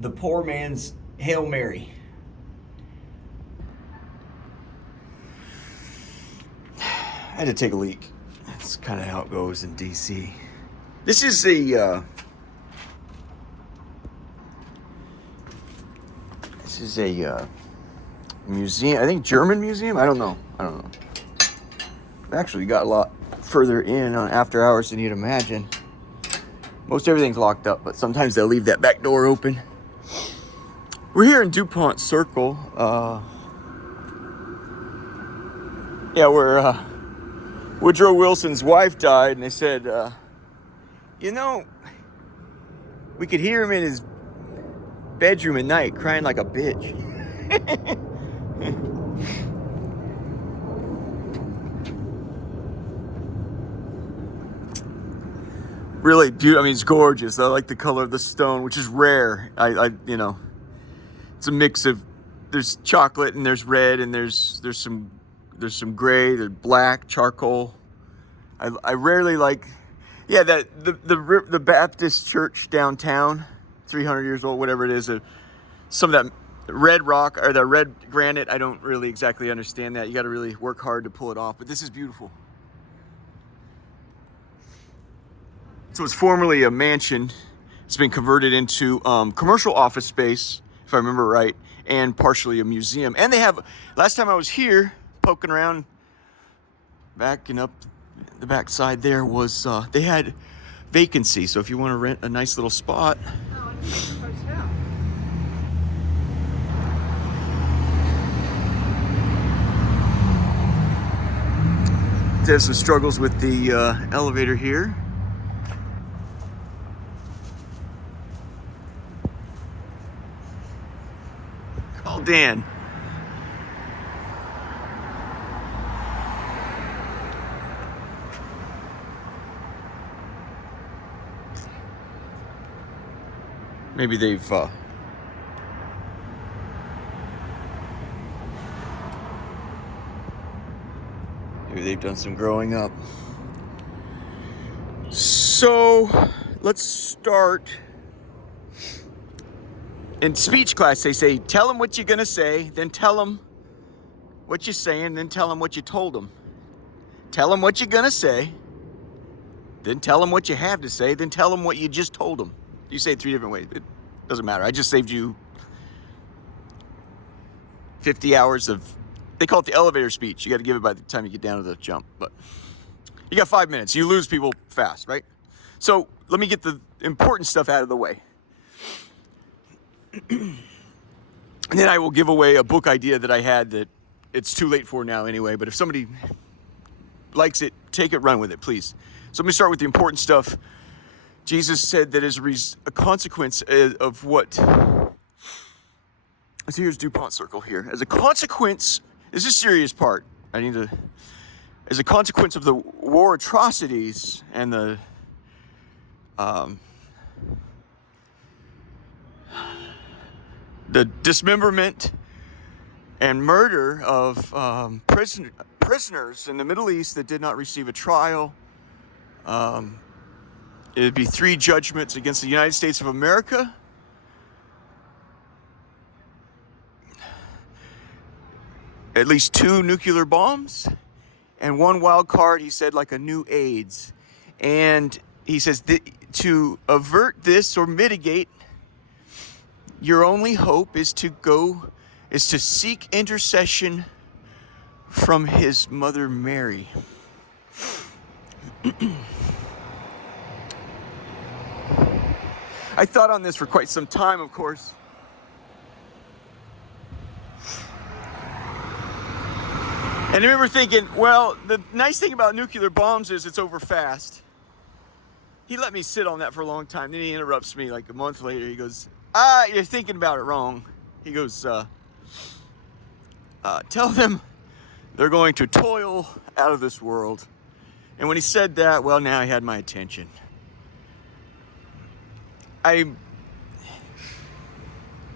the poor man's Hail Mary. I had to take a leak. That's kind of how it goes in DC. This is a museum. I think German museum. I don't know. Actually, got a lot further in on after hours than you'd imagine. Most everything's locked up, but sometimes they'll leave that back door open. We're here in DuPont Circle. Where Woodrow Wilson's wife died, and they said, we could hear him in his bedroom at night crying like a bitch. Really beautiful. I mean, it's gorgeous. I like the color of the stone, which is rare. It's a mix of, there's chocolate and there's red and there's some gray, there's black, charcoal. I rarely like, the Baptist church downtown, 300 years old, whatever it is. Some of that red rock or the red granite, I don't really exactly understand that. You got to really work hard to pull it off, but this is beautiful. So it's formerly a mansion. It's been converted into commercial office space, if I remember right, and partially a museum. And they have, last time I was here, poking around, backing up the back side there was, they had vacancy. So if you want to rent a nice little spot. Oh, I think it's a hotel. There's some struggles with the elevator here. Call Dan. Maybe they've done some growing up. So let's start. In speech class, they say, tell them what you're gonna say, then tell them what you're saying, then tell them what you told them. Tell them what you're gonna say, then tell them what you have to say, then tell them what you just told them. You say it 3 different ways. It doesn't matter. I just saved you 50 hours of, they call it the elevator speech. You got to give it by the time you get down to the jump. But you got 5 minutes. You lose people fast, right? So let me get the important stuff out of the way. And then I will give away a book idea that I had that it's too late for now anyway. But if somebody likes it, take it, run with it, please. So let me start with the important stuff. Jesus said that as a consequence of what, so here's DuPont Circle here. As a consequence, this is a serious part. As a consequence of the war atrocities and the dismemberment and murder of prisoners in the Middle East that did not receive a trial, it'd be 3 judgments against the United States of America, at least 2 nuclear bombs, and 1 wild card, he said, like a new AIDS. And he says to avert this or mitigate, your only hope is to seek intercession from his mother Mary. I thought on this for quite some time, of course. And I remember thinking, well, the nice thing about nuclear bombs is it's over fast. He let me sit on that for a long time. Then he interrupts me like a month later. He goes, you're thinking about it wrong. He goes, tell them they're going to toil out of this world. And when he said that, well, now he had my attention.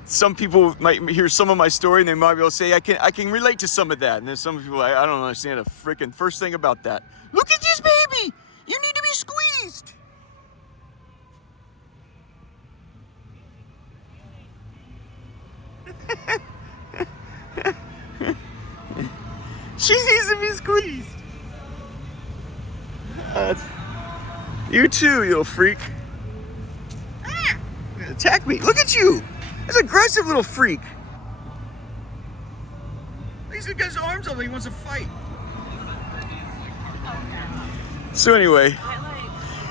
Some people might hear some of my story and they might be able to say, I can relate to some of that. And then some people, I don't understand a freaking first thing about that. Look at this baby! You need to be squeezed! She needs to be squeezed. You too, you little freak. Attack me. Look at you. That's an aggressive little freak. He's got his arms up like he wants to fight. So anyway,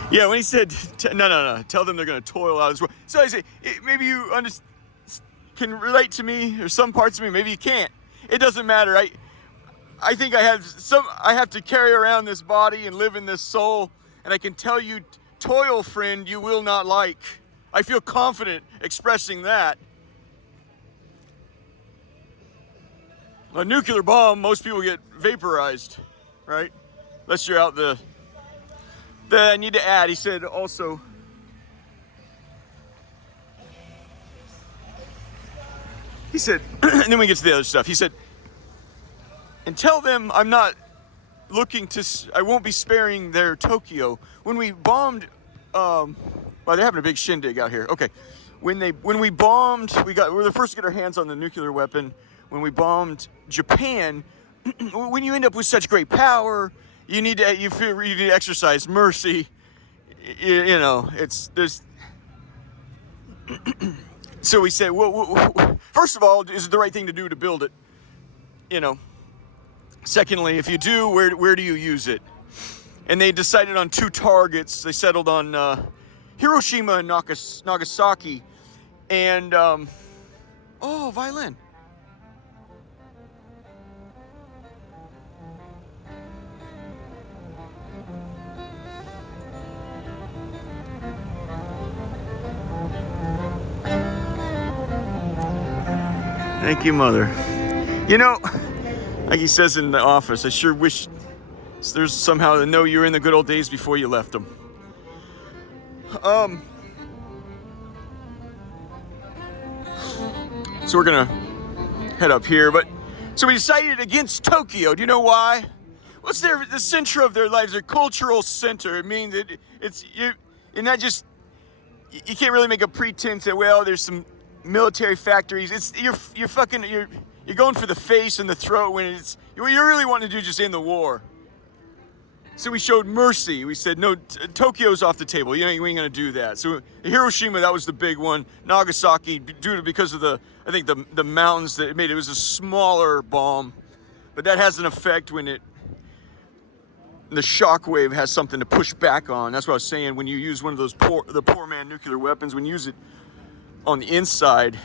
yeah, when he said, no, tell them they're going to toil out as well. So I say, maybe you can relate to me or some parts of me, maybe you can't. It doesn't matter. I think I have to carry around this body and live in this soul, and I can tell you, toil, friend, you will not like. I feel confident expressing that. A nuclear bomb, most people get vaporized, right? Unless you're out the I need to add, he said also, he said, and then we get to the other stuff. He said, and tell them I'm not I won't be sparing their Tokyo. When we bombed, well, they're having a big shindig out here. Okay. When we bombed, we were the first to get our hands on the nuclear weapon. When we bombed Japan, when you end up with such great power, you need to exercise mercy. You know, there's. So we said, well, first of all, is it the right thing to do to build it? You know. Secondly, if you do, where do you use it? And they decided on 2 targets. They settled on Hiroshima and Nagasaki. And oh, violin. Thank you, Mother. You know, like he says in The Office, I sure wish there's somehow to know you were in the good old days before you left them. So we're gonna head up here, but so we decided against Tokyo. Do you know why? What's the center of their lives? Their cultural center. It means you're not just, you can't really make a pretense that, well, there's some military factories. You're going for the face and the throat when what you really want to do just end the war. So we showed mercy. We said, no, Tokyo's off the table. We ain't gonna do that. So Hiroshima, that was the big one. Nagasaki, because of the mountains that it made, it was a smaller bomb, but that has an effect when the shock wave has something to push back on. That's what I was saying. When you use one of those the poor man nuclear weapons, when you use it on the inside,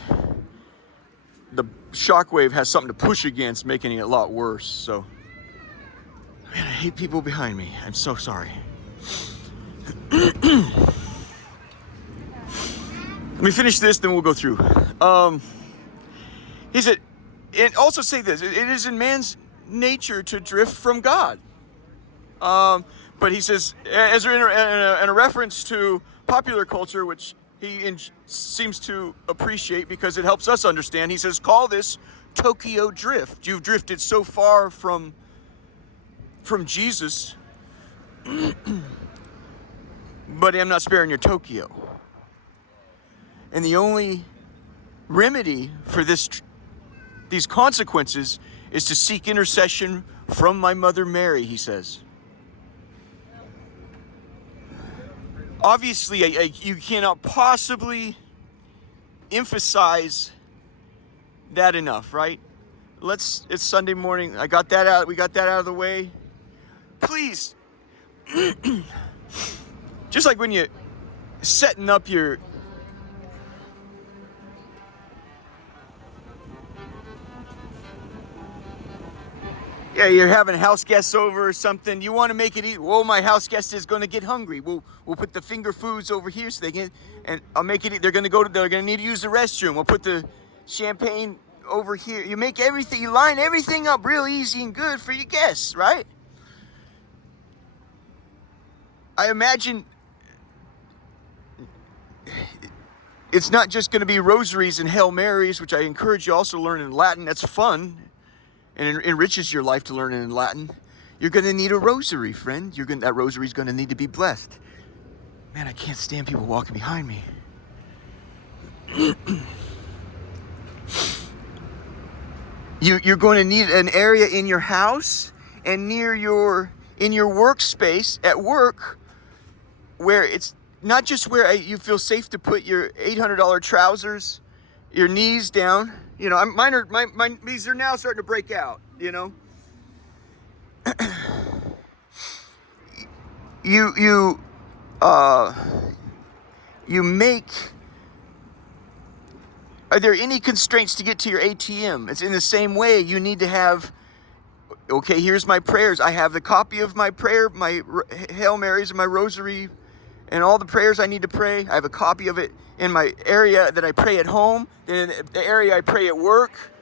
the shockwave has something to push against, making it a lot worse. So, man, I hate people behind me. I'm so sorry. Let me finish this, then we'll go through. He said, and also say this: it is in man's nature to drift from God. But he says, as in a reference to popular culture, which he seems to appreciate because it helps us understand. He says, call this Tokyo drift. You've drifted so far from Jesus, but I'm not sparing your Tokyo. And the only remedy for these consequences is to seek intercession from my Mother Mary, he says. Obviously, you cannot possibly emphasize that enough, right? It's Sunday morning. We got that out of the way. Please, just like when you're setting up your you're having house guests over or something. You want to make it eat. Well, my house guest is going to get hungry. We'll put the finger foods over here so they can, and I'll make it eat. They're going to need to use the restroom. We'll put the champagne over here. You line everything up real easy and good for your guests, right? I imagine it's not just going to be rosaries and Hail Marys, which I encourage you also to learn in Latin. That's fun. And it enriches your life to learn it in Latin. You're going to need a rosary, friend. That rosary is going to need to be blessed. Man, I can't stand people walking behind me. You're going to need an area in your house and in your workspace at work where it's not just where you feel safe to put your $800 trousers, your knees down. You know, my knees are now starting to break out, you know. You make. Are there any constraints to get to your ATM? It's in the same way you need to have, okay, here's my prayers. I have the copy of my prayer, my Hail Marys and my rosary and all the prayers I need to pray. I have a copy of it in my area that I pray at home, then in the area I pray at work,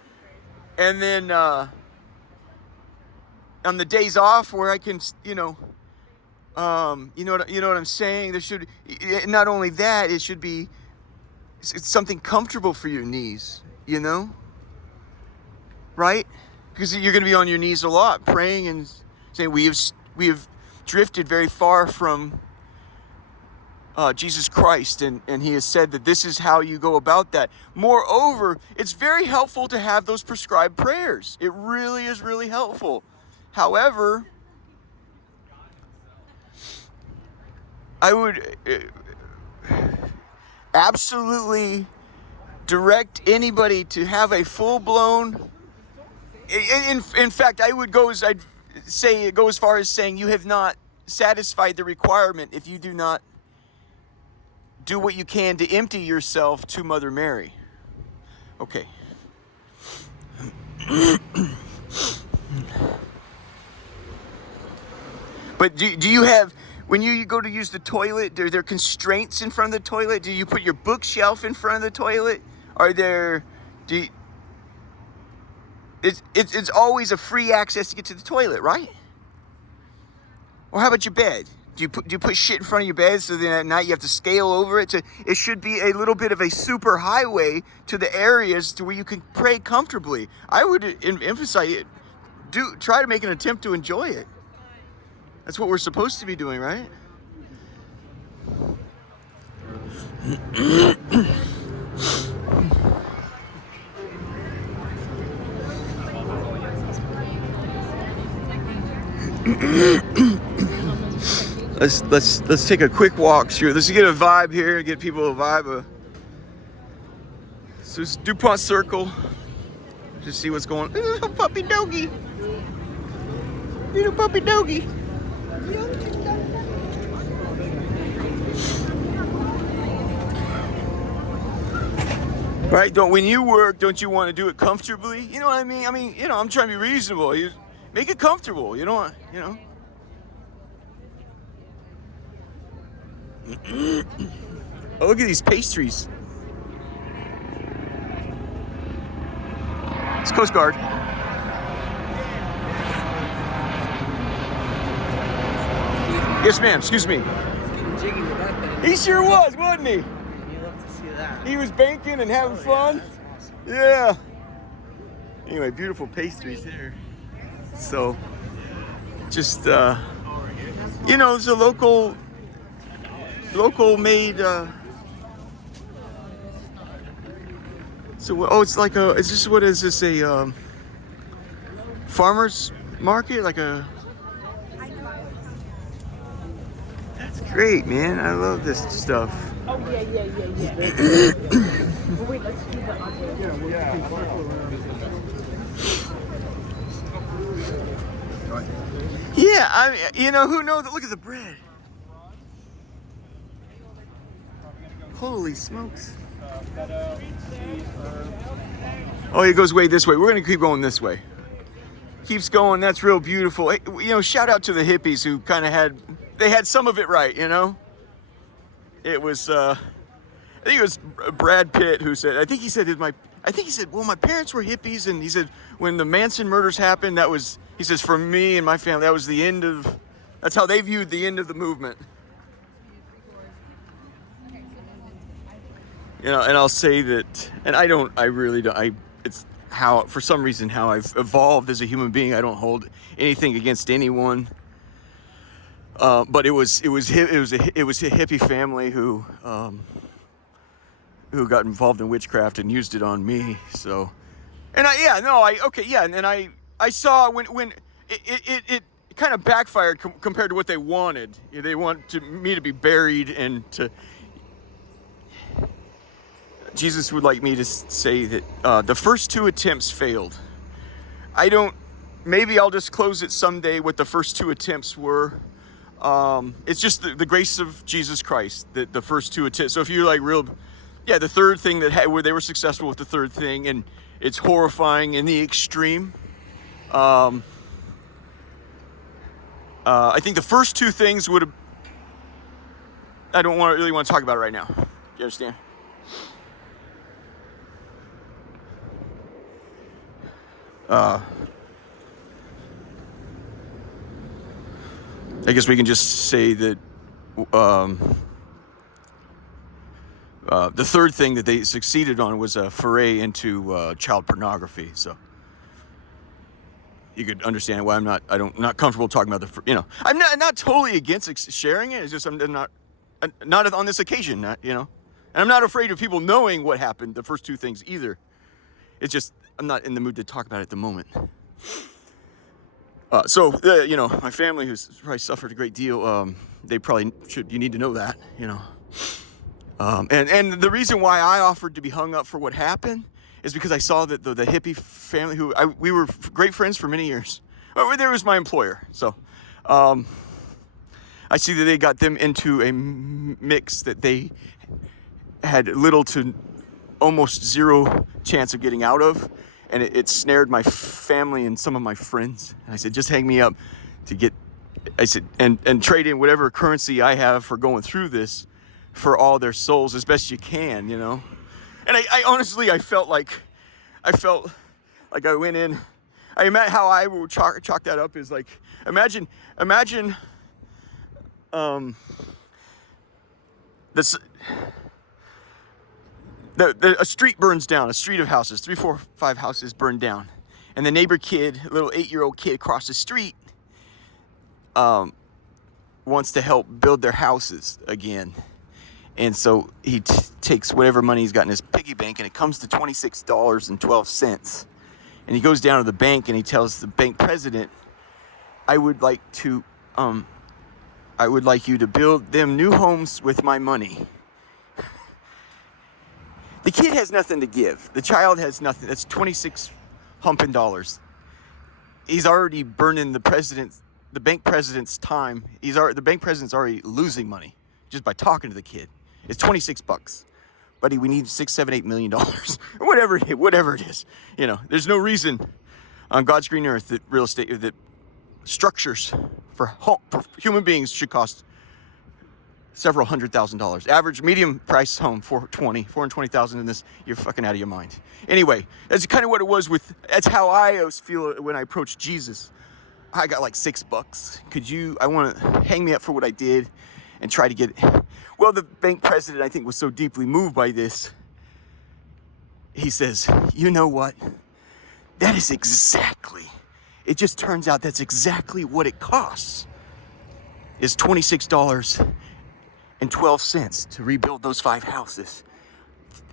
and then on the days off where I can, you know what I'm saying? There should, not only that, it should be, it's something comfortable for your knees, you know? Right? Because you're going to be on your knees a lot, praying and saying, we have drifted very far from Jesus Christ, and he has said that this is how you go about that. Moreover, it's very helpful to have those prescribed prayers. It really is really helpful. However, I would absolutely direct anybody to have a full-blown, in fact, I'd say go as far as saying you have not satisfied the requirement if you do not do what you can to empty yourself to Mother Mary. Okay. But do you have, when you go to use the toilet, are there constraints in front of the toilet? Do you put your bookshelf in front of the toilet? It's always a free access to get to the toilet, right? Or how about your bed? Do you put shit in front of your bed so then at night you have to scale over it? It should be a little bit of a super highway to the areas to where you can pray comfortably. I would emphasize it. Try to make an attempt to enjoy it. That's what we're supposed to be doing, right? Let's take a quick walk through. Let's get a vibe here, get people a vibe. So it's DuPont Circle. Just see what's going on. Little puppy doggy. Little puppy doggy. Right? When you work, don't you want to do it comfortably? You know what I mean? I'm trying to be reasonable. You make it comfortable. You don't want, Oh, look at these pastries. It's Coast Guard. Yes, ma'am. Excuse me. He sure was, wasn't he? You love to see that. He was banking and having fun. That's awesome. Yeah. Anyway, beautiful pastries here. So, just it's a local made. It's just, what is this, a farmer's market, like a. That's great, man. I love this stuff. Oh, yeah. Wait, let's do the Yeah, who knows? Look at the bread. Holy smokes. Oh, it goes way this way. We're going to keep going this way. Keeps going. That's real beautiful. Hey, shout out to the hippies who kind of had some of it right, It was, I think it was Brad Pitt who said, I think he said, well, my parents were hippies, and he said, when the Manson murders happened, he says, for me and my family, that was that's how they viewed the end of the movement. And I'll say that, and I really don't, it's how, for some reason, how I've evolved as a human being. I don't hold anything against anyone. But it was a hippie family who got involved in witchcraft and used it on me. So And I saw when it kind of backfired compared to what they wanted. They want me to be buried and to. Jesus would like me to say that the first two attempts failed. Maybe I'll disclose it someday what the first two attempts were. It's just the grace of Jesus Christ that the first two attempts. So if you're like the third thing where they were successful with the third thing, and it's horrifying in the extreme. I think the first two things would have. I don't really want to talk about it right now. Do you understand? I guess we can just say that the third thing that they succeeded on was a foray into child pornography. So you could understand why I'm not comfortable talking about I'm not totally against sharing it. It's just I'm not on this occasion, and I'm not afraid of people knowing what happened, the first two things either. It's just I'm not in the mood to talk about it at the moment. My family, who's probably suffered a great deal, they probably should. You need to know that, And the reason why I offered to be hung up for what happened is because I saw that the hippie family, we were great friends for many years. There was my employer, so I see that they got them into a mix that they had little to almost zero chance of getting out of, and it snared my family and some of my friends. And I said, just hang me up and trade in whatever currency I have for going through this for all their souls as best you can, And I honestly, I felt like I went in. How I will chalk that up is like, imagine this. A street burns down, a street of houses, 3, 4, 5 houses burn down. And the neighbor kid, a little 8-year-old kid across the street, wants to help build their houses again. And so he takes whatever money he's got in his piggy bank, and it comes to $26.12. And he goes down to the bank and he tells the bank president, I would like you to build them new homes with my money. The kid has nothing to give. The child has nothing. That's 26 humping dollars. He's already burning the bank president's time. The bank president's already losing money just by talking to the kid. It's $26. Buddy, we need $6, $7, $8 million. whatever it is. There's no reason on God's green earth that real estate, that structures for human beings should cost several $100,000. Average medium price home, $420,000 in this. You're fucking out of your mind. Anyway, that's kind of what it was that's how I always feel when I approach Jesus. I got like $6. I want to hang me up for what I did and try to get. Well, the bank president, I think, was so deeply moved by this. He says, you know what? That is exactly. It just turns out that's exactly what it costs. Is $26.12 to rebuild those 5 houses.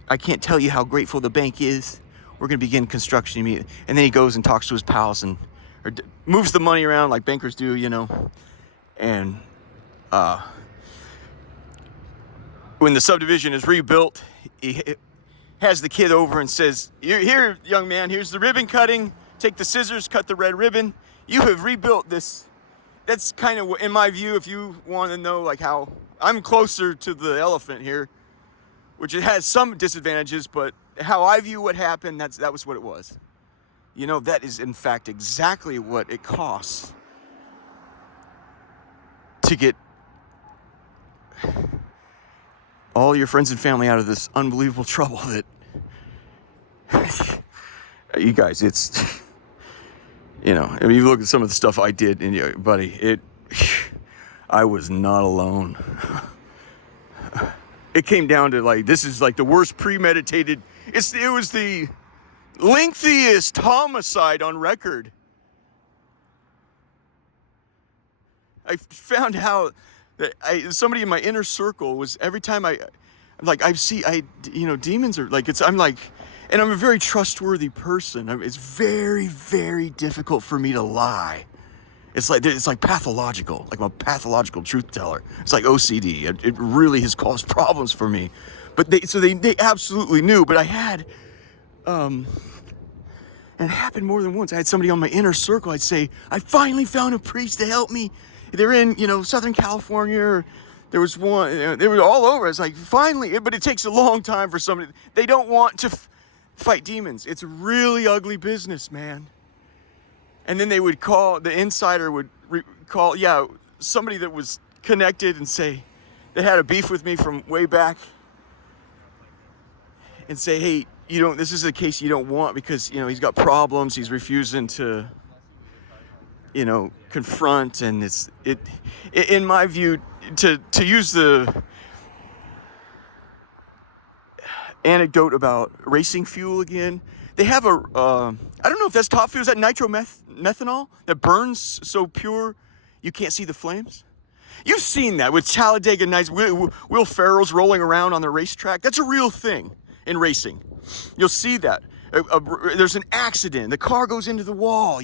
I can't tell you how grateful the bank is. We're going to begin construction immediately. And then he goes and talks to his pals or moves the money around like bankers do, And when the subdivision is rebuilt, he has the kid over and says, here, young man, here's the ribbon cutting. Take the scissors, cut the red ribbon. You have rebuilt this. That's kind of, in my view, if you want to know like how I'm closer to the elephant here, which it has some disadvantages, but how I view what happened, that was what it was. That is in fact exactly what it costs to get all your friends and family out of this unbelievable trouble that you guys, it's, you look at some of the stuff I did, and buddy, I was not alone. It came down to like, this is like the worst premeditated, it was the lengthiest homicide on record. I found out that somebody in my inner circle was, every time demons are like, I'm like, And I'm a very trustworthy person. It's very, very difficult for me to lie. It's like pathological. Like I'm a pathological truth teller. It's like OCD. It really has caused problems for me. But they absolutely knew. But I had, and it happened more than once. I had somebody on my inner circle. I'd say, I finally found a priest to help me. They're in, Southern California. Or there was one. They were all over. It's like finally, but it takes a long time for somebody. They don't want to fight demons. It's a really ugly business, man. And then they would call, the insider would call, somebody that was connected and say, they had a beef with me from way back and say, hey, this is a case you don't want because, he's got problems. He's refusing to, confront. And in my view, to use the anecdote about racing fuel again, they have I don't know if that's top fuel. Is that nitromethanol that burns so pure you can't see the flames? You've seen that with Talladega Nights, Will Ferrell's rolling around on the racetrack. That's a real thing in racing. You'll see that. There's an accident. The car goes into the wall,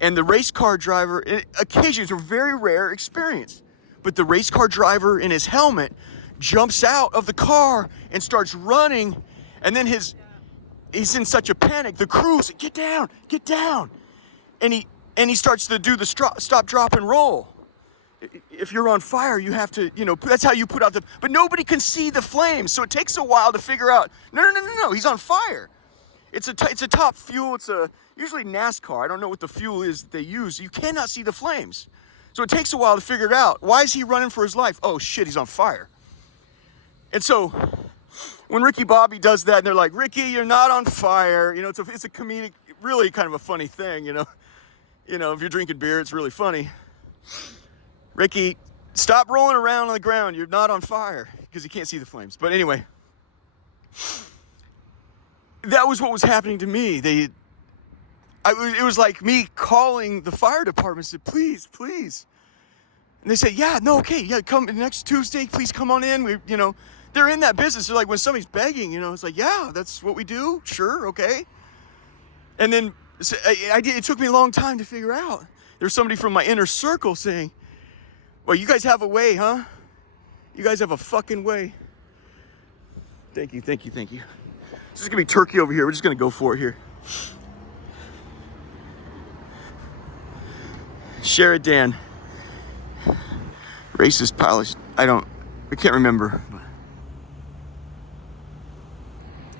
and the race car driver, occasionally, it's a very rare experience, but the race car driver in his helmet jumps out of the car and starts running, and then he's in such a panic. The crew's get down, and he starts to do the stop, drop, and roll. If you're on fire, you have to, that's how you put out but nobody can see the flames, so it takes a while to figure out. No, he's on fire. It's a top fuel. It's usually NASCAR. I don't know what the fuel is that they use. You cannot see the flames, so it takes a while to figure it out. Why is he running for his life? Oh shit, he's on fire. And so when Ricky Bobby does that, and they're like, Ricky, you're not on fire. It's a comedic, really kind of a funny thing, if you're drinking beer, it's really funny. Ricky, stop rolling around on the ground. You're not on fire, because you can't see the flames. But anyway, that was what was happening to me. It was like me calling the fire department and said, please. And they said, come next Tuesday, please come on in. They're in that business. They're like, when somebody's begging, it's like, yeah, that's what we do. Sure, okay. And then it took me a long time to figure out. There's somebody from my inner circle saying, well, you guys have a way, huh? You guys have a fucking way. Thank you. This is gonna be turkey over here. We're just gonna go for it here. Sheridan. Racist pilot. I can't remember.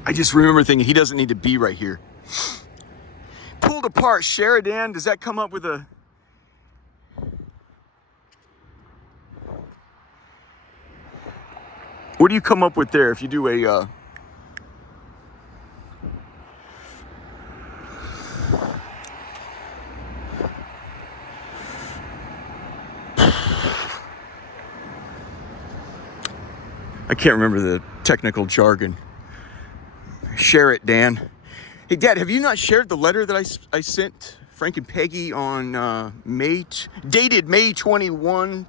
I just remember thinking he doesn't need to be right here. Pulled apart, Sheridan. Does that come up with a... What do you come up with there if you do a... I can't remember the technical jargon. Share it, Dan. Hey, Dad, have you not shared the letter that I sent Frank and Peggy on dated May 21,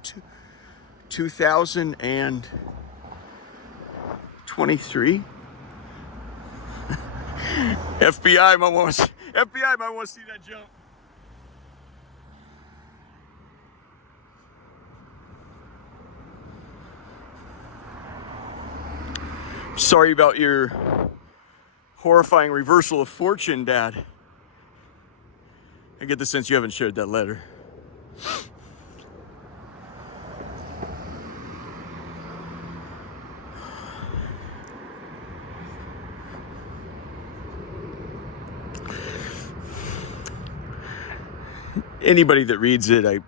2023? FBI might want to see that jump. Sorry about your horrifying reversal of fortune, Dad. I get the sense you haven't shared that letter. Anybody that reads it, I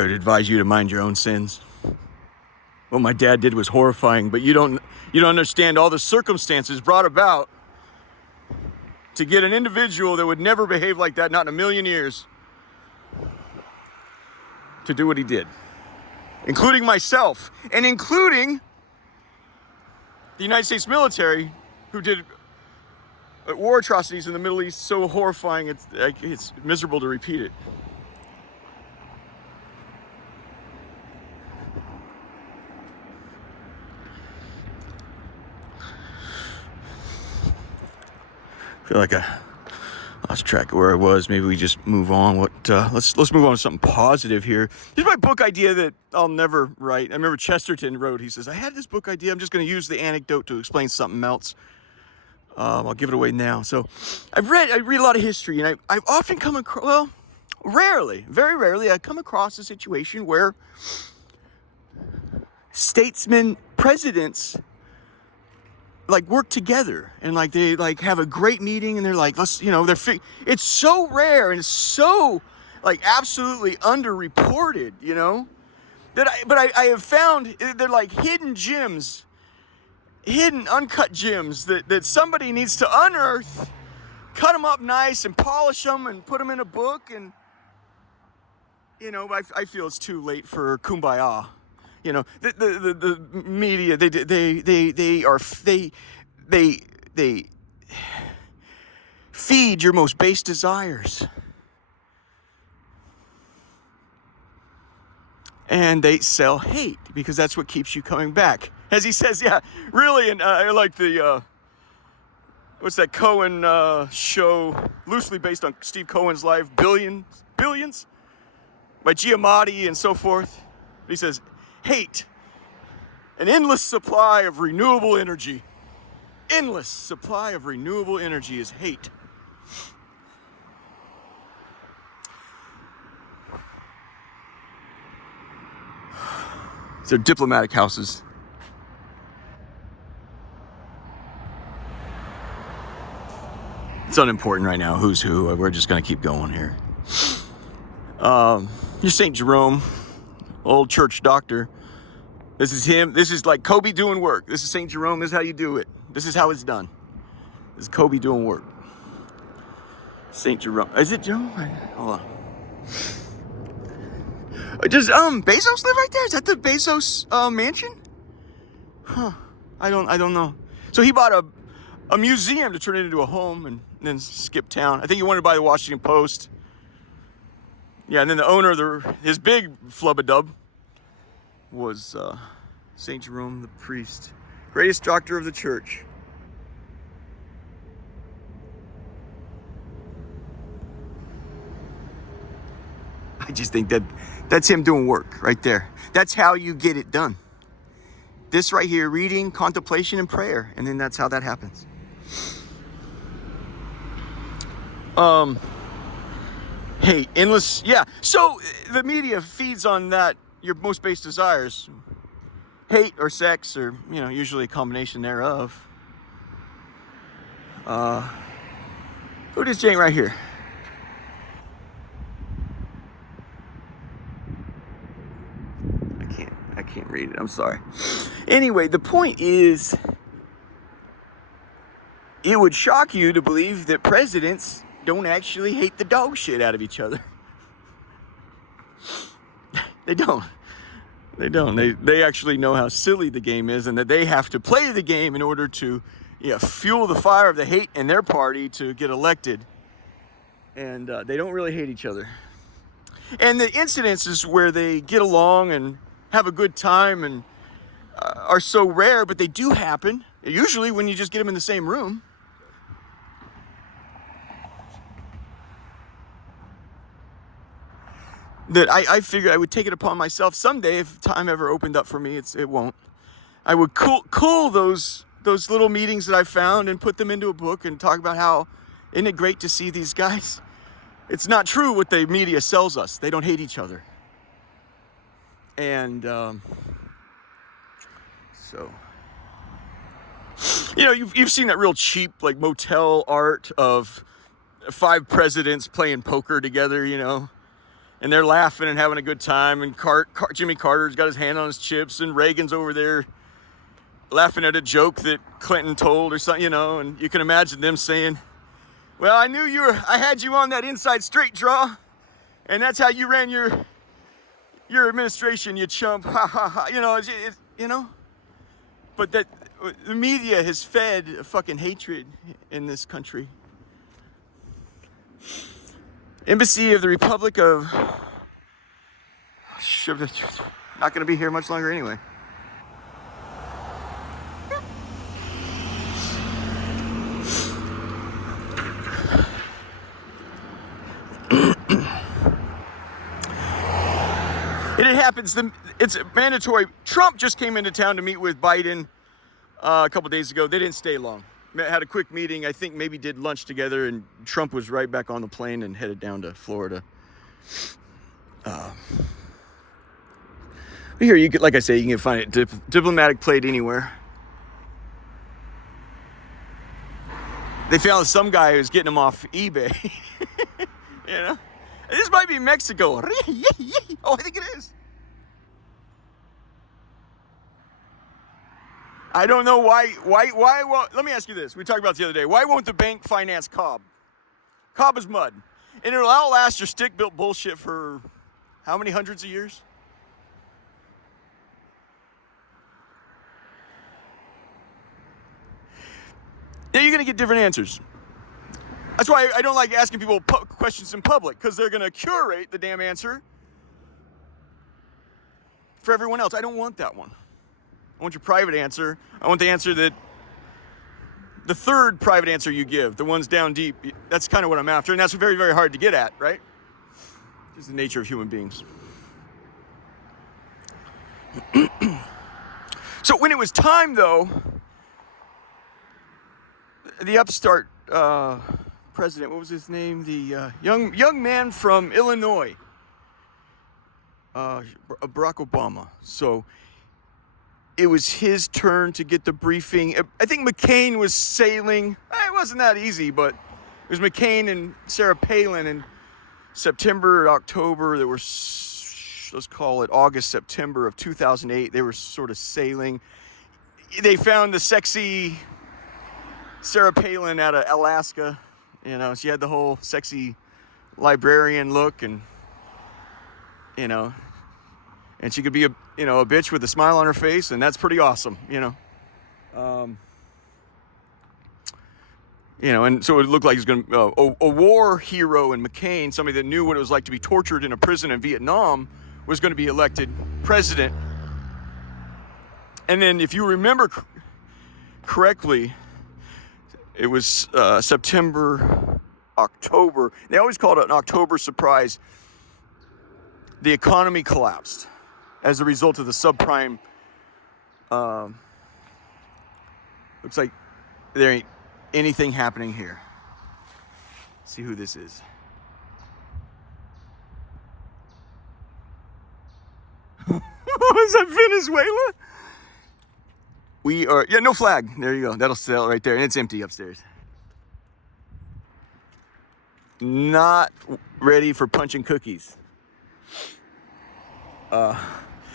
would advise you to mind your own sins. What my dad did was horrifying, but you don't understand all the circumstances brought about to get an individual that would never behave like that, not in a million years, to do what he did, including myself, and including the United States military, who did war atrocities in the Middle East so horrifying it's miserable to repeat it. I feel like I lost track of where I was. Maybe we just move on. Let's move on to something positive here. Here's my book idea that I'll never write. I remember Chesterton wrote, he says, I had this book idea. I'm just going to use the anecdote to explain something else. I'll give it away now. So I read a lot of history, and I've often come across, well, rarely, very rarely, I come across a situation where statesmen, presidents, like work together and like they like have a great meeting and they're like, let's, it's so rare and it's so like absolutely underreported, that I have found they're like hidden gems, hidden uncut gems that somebody needs to unearth, cut them up nice and polish them and put them in a book. And I feel it's too late for kumbaya. The media, they feed your most base desires. And they sell hate because that's what keeps you coming back. As he says, yeah, really, and I like the, what's that Cohen show, loosely based on Steve Cohen's life, Billions, by Giamatti and so forth. He says, hate, an endless supply of renewable energy. Endless supply of renewable energy is hate. So diplomatic houses. It's unimportant right now who's who. We're just going to keep going here. Here's St. Jerome, old church doctor. This is him. This is like Kobe doing work. This is St. Jerome. This is how you do it. This is how it's done. This is Kobe doing work. St. Jerome. Is it Jerome? Hold on. Does Bezos live right there? Is that the Bezos mansion? Huh. I don't know. So he bought a museum to turn it into a home and then skip town. I think he wanted to buy the Washington Post. Yeah, and then the owner of his big flub-a-dub was St. Jerome the priest, greatest doctor of the church. I just think that's him doing work right there. That's how you get it done. This right here, reading, contemplation, and prayer, and then that's how that happens. Hate, endless, yeah. So the media feeds on that, your most base desires. Hate or sex or, usually a combination thereof. Who does Jane right here? I can't read it, I'm sorry. Anyway, the point is, it would shock you to believe that presidents don't actually hate the dog shit out of each other. They don't. They actually know how silly the game is and that they have to play the game in order to fuel the fire of the hate in their party to get elected. And they don't really hate each other. And the incidences where they get along and have a good time and are so rare, but they do happen. Usually when you just get them in the same room. That I figured I would take it upon myself someday, if time ever opened up for me. It won't. I would cull those little meetings that I found and put them into a book and talk about how, isn't it great to see these guys? It's not true what the media sells us. They don't hate each other. And so, you've seen that real cheap like motel art of 5 presidents playing poker together, and they're laughing and having a good time. And Jimmy Carter's got his hand on his chips, and Reagan's over there laughing at a joke that Clinton told or something, and you can imagine them saying, well, I knew I had you on that inside straight draw, and that's how you ran your administration, you chump, ha ha ha, But that the media has fed fucking hatred in this country. Embassy of the Republic of... Not going to be here much longer anyway. happens. It's mandatory. Trump just came into town to meet with Biden a couple days ago. They didn't stay long. Had a quick meeting. I think maybe did lunch together, and Trump was right back on the plane and headed down to Florida. Here, you could, like I say, you can find it diplomatic plate anywhere. They found some guy who's getting them off eBay. You know, this might be Mexico. Oh, I think it is. I don't know why. Let me ask you this. We talked about it the other day. Why won't the bank finance Cobb? Cobb is mud, and it'll outlast your stick-built bullshit for how many hundreds of years? Now you're gonna get different answers. That's why I don't like asking people questions in public, because they're gonna curate the damn answer for everyone else. I don't want that one. I want your private answer. I want the answer that the third private answer you give, the ones down deep. That's kind of what I'm after, and that's very, very hard to get at, right? It's the nature of human beings. So when it was time, though, the upstart president, what was his name? The young man from Illinois, Barack Obama. So it was his turn to get the briefing. I think McCain was sailing. It wasn't that easy, but it was McCain and Sarah Palin in September, October. There were, let's call it August, September of 2008. They were sort of sailing. They found the sexy Sarah Palin out of Alaska. You know, she had the whole sexy librarian look, and you know, and she could be a bitch with a smile on her face, and that's pretty awesome, you know. And so it looked like he's going to a war hero in McCain, somebody that knew what it was like to be tortured in a prison in Vietnam, was going to be elected president. And then, if you remember correctly, it was September, October. They always called it an October surprise. The economy collapsed as a result of the subprime. Looks like there ain't anything happening here. Let's see who this is. Is that Venezuela? We are, no flag. There you go. That'll sell right there. And it's empty upstairs. Not ready for punching cookies. So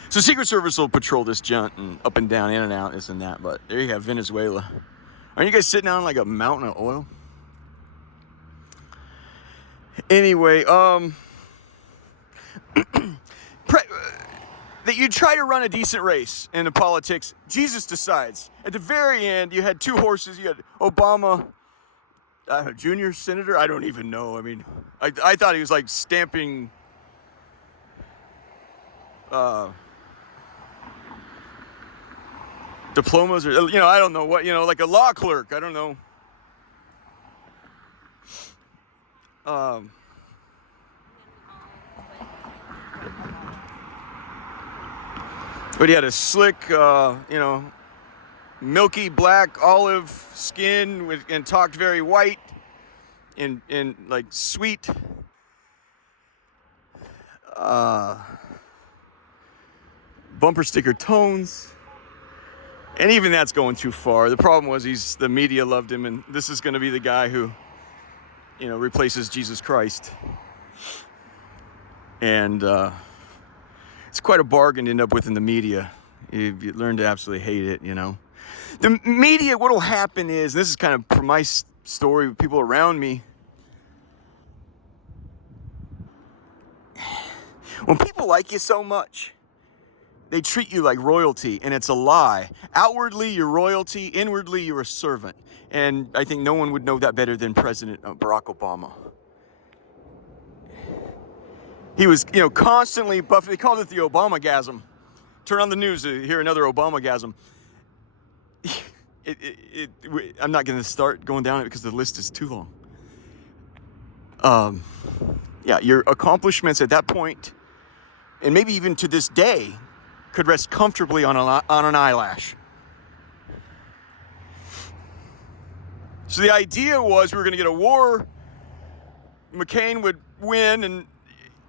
Secret Service will patrol this junk and up and down, in and out, this and that. But there you have Venezuela. Aren't you guys sitting on like a mountain of oil? Anyway, that you try to run a decent race in the politics, Jesus decides. At the very end, you had two horses. You had Obama, junior senator. I don't even know. I mean, I thought he was like stamping diplomas, or I don't know what, like a law clerk. I don't know. But he had a slick, milky black olive skin and talked very white and like sweet. Bumper sticker tones. And even that's going too far. The problem was the media loved him, and this is going to be the guy who, replaces Jesus Christ. And it's quite a bargain to end up with in the media. You learn to absolutely hate it, The media, what will happen is, this is kind of from my story with people around me. When people like you so much, they treat you like royalty, and it's a lie. Outwardly, you're royalty. Inwardly, you're a servant. And I think no one would know that better than President Barack Obama. He was, constantly buffed. They called it the Obama-gasm. Turn on the news to hear another Obama-gasm. I'm not going to start going down it because the list is too long. Your accomplishments at that point and maybe even to this day, could rest comfortably on an eyelash. So the idea was we were going to get a war. McCain would win, and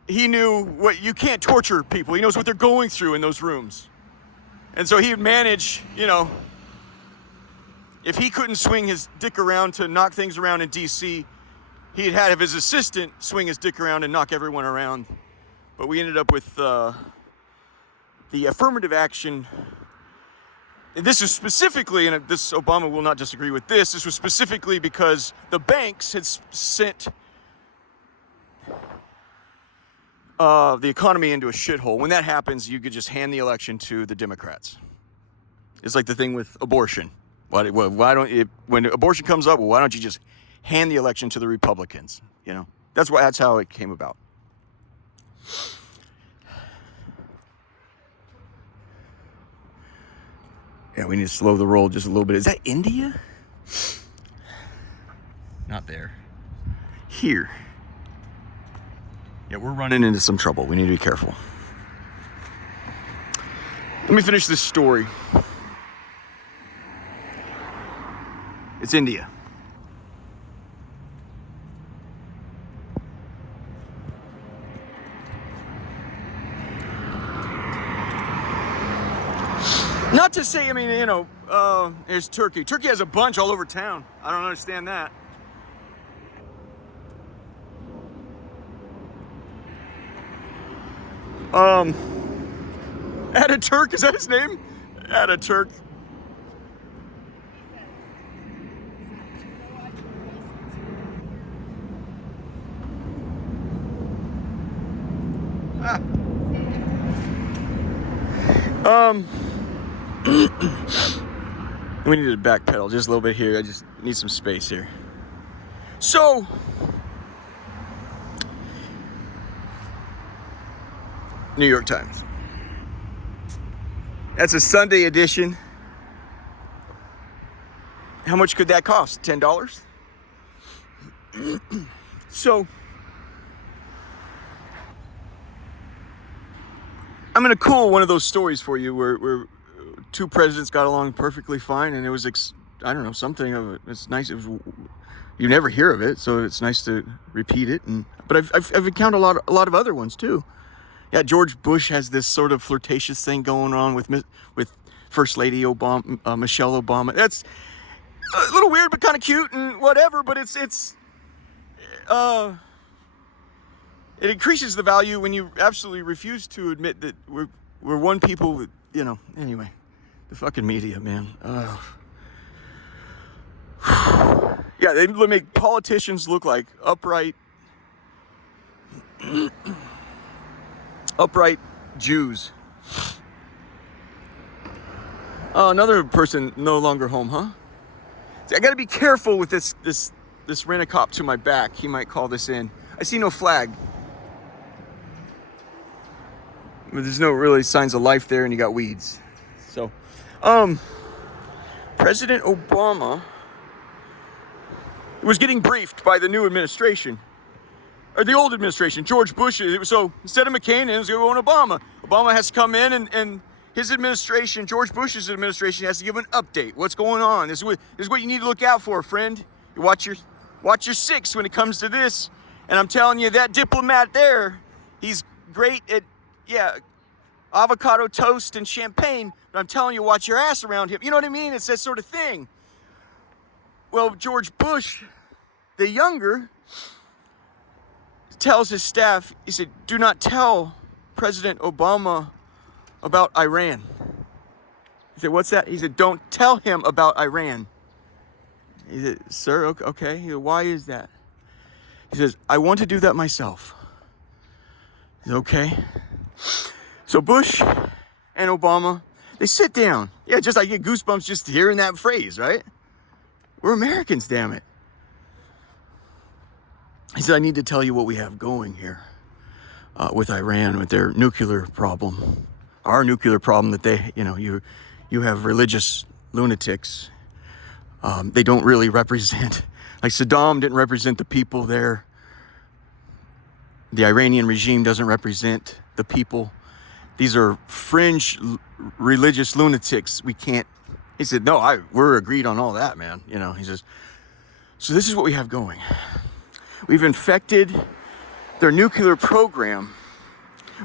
he knew what you can't torture people. He knows what they're going through in those rooms. And so he would manage, if he couldn't swing his dick around to knock things around in D.C., he'd have his assistant swing his dick around and knock everyone around. But we ended up with the affirmative action. And this is specifically, and this Obama will not disagree with this was specifically because the banks had sent the economy into a shithole. When that happens, you could just hand the election to the Democrats. It's like the thing with abortion. Why don't when abortion comes up, why don't you just hand the election to the Republicans? That's how it came about. Yeah, we need to slow the roll just a little bit. Is that India? Not there. Here. Yeah, we're running into some trouble. We need to be careful. Let me finish this story. It's India. Not to say, there's Turkey. Turkey has a bunch all over town. I don't understand that. Ataturk, is that his name? Ataturk. We need to backpedal just a little bit here. I just need some space here. So, New York Times. That's a Sunday edition. How much could that cost? $10? So, I'm going to cool one of those stories for you where two presidents got along perfectly fine, and it was, something of it. It's nice. You never hear of it, so it's nice to repeat it. But I've encountered a lot of other ones too. Yeah, George Bush has this sort of flirtatious thing going on with First Lady Obama, Michelle Obama. That's a little weird, but kind of cute and whatever. But it increases the value when you absolutely refuse to admit that we're one people with, anyway, the fucking media, man. Yeah, they make politicians look like upright Jews. Another person no longer home, huh? See, I gotta be careful with this rent-a-cop to my back. He might call this in. I see no flag. But there's no really signs of life there, and you got weeds. So, President Obama was getting briefed by the new administration, or the old administration, George Bush. So instead of McCain, it was going Obama. Obama has to come in, and his administration, George Bush's administration, has to give an update. What's going on? This is what you need to look out for, friend. You watch your six when it comes to this. And I'm telling you, that diplomat there, he's great at, avocado toast and champagne, but I'm telling you, watch your ass around him. You know what I mean? It's that sort of thing. Well, George Bush, the younger, tells his staff, he said, do not tell President Obama about Iran. He said, what's that? He said, don't tell him about Iran. He said, sir, okay. He said, why is that? He says, I want to do that myself. He said, okay. So Bush and Obama, they sit down. Yeah, just I get goosebumps just hearing that phrase, right? We're Americans, damn it. He said, I need to tell you what we have going here with Iran, with their nuclear problem. Our nuclear problem that they, you have religious lunatics. They don't really represent, like Saddam didn't represent the people there. The Iranian regime doesn't represent the people. These are fringe religious lunatics. We can't. He said, no, we're agreed on all that, man. You know, he says, so this is what we have going. We've infected their nuclear program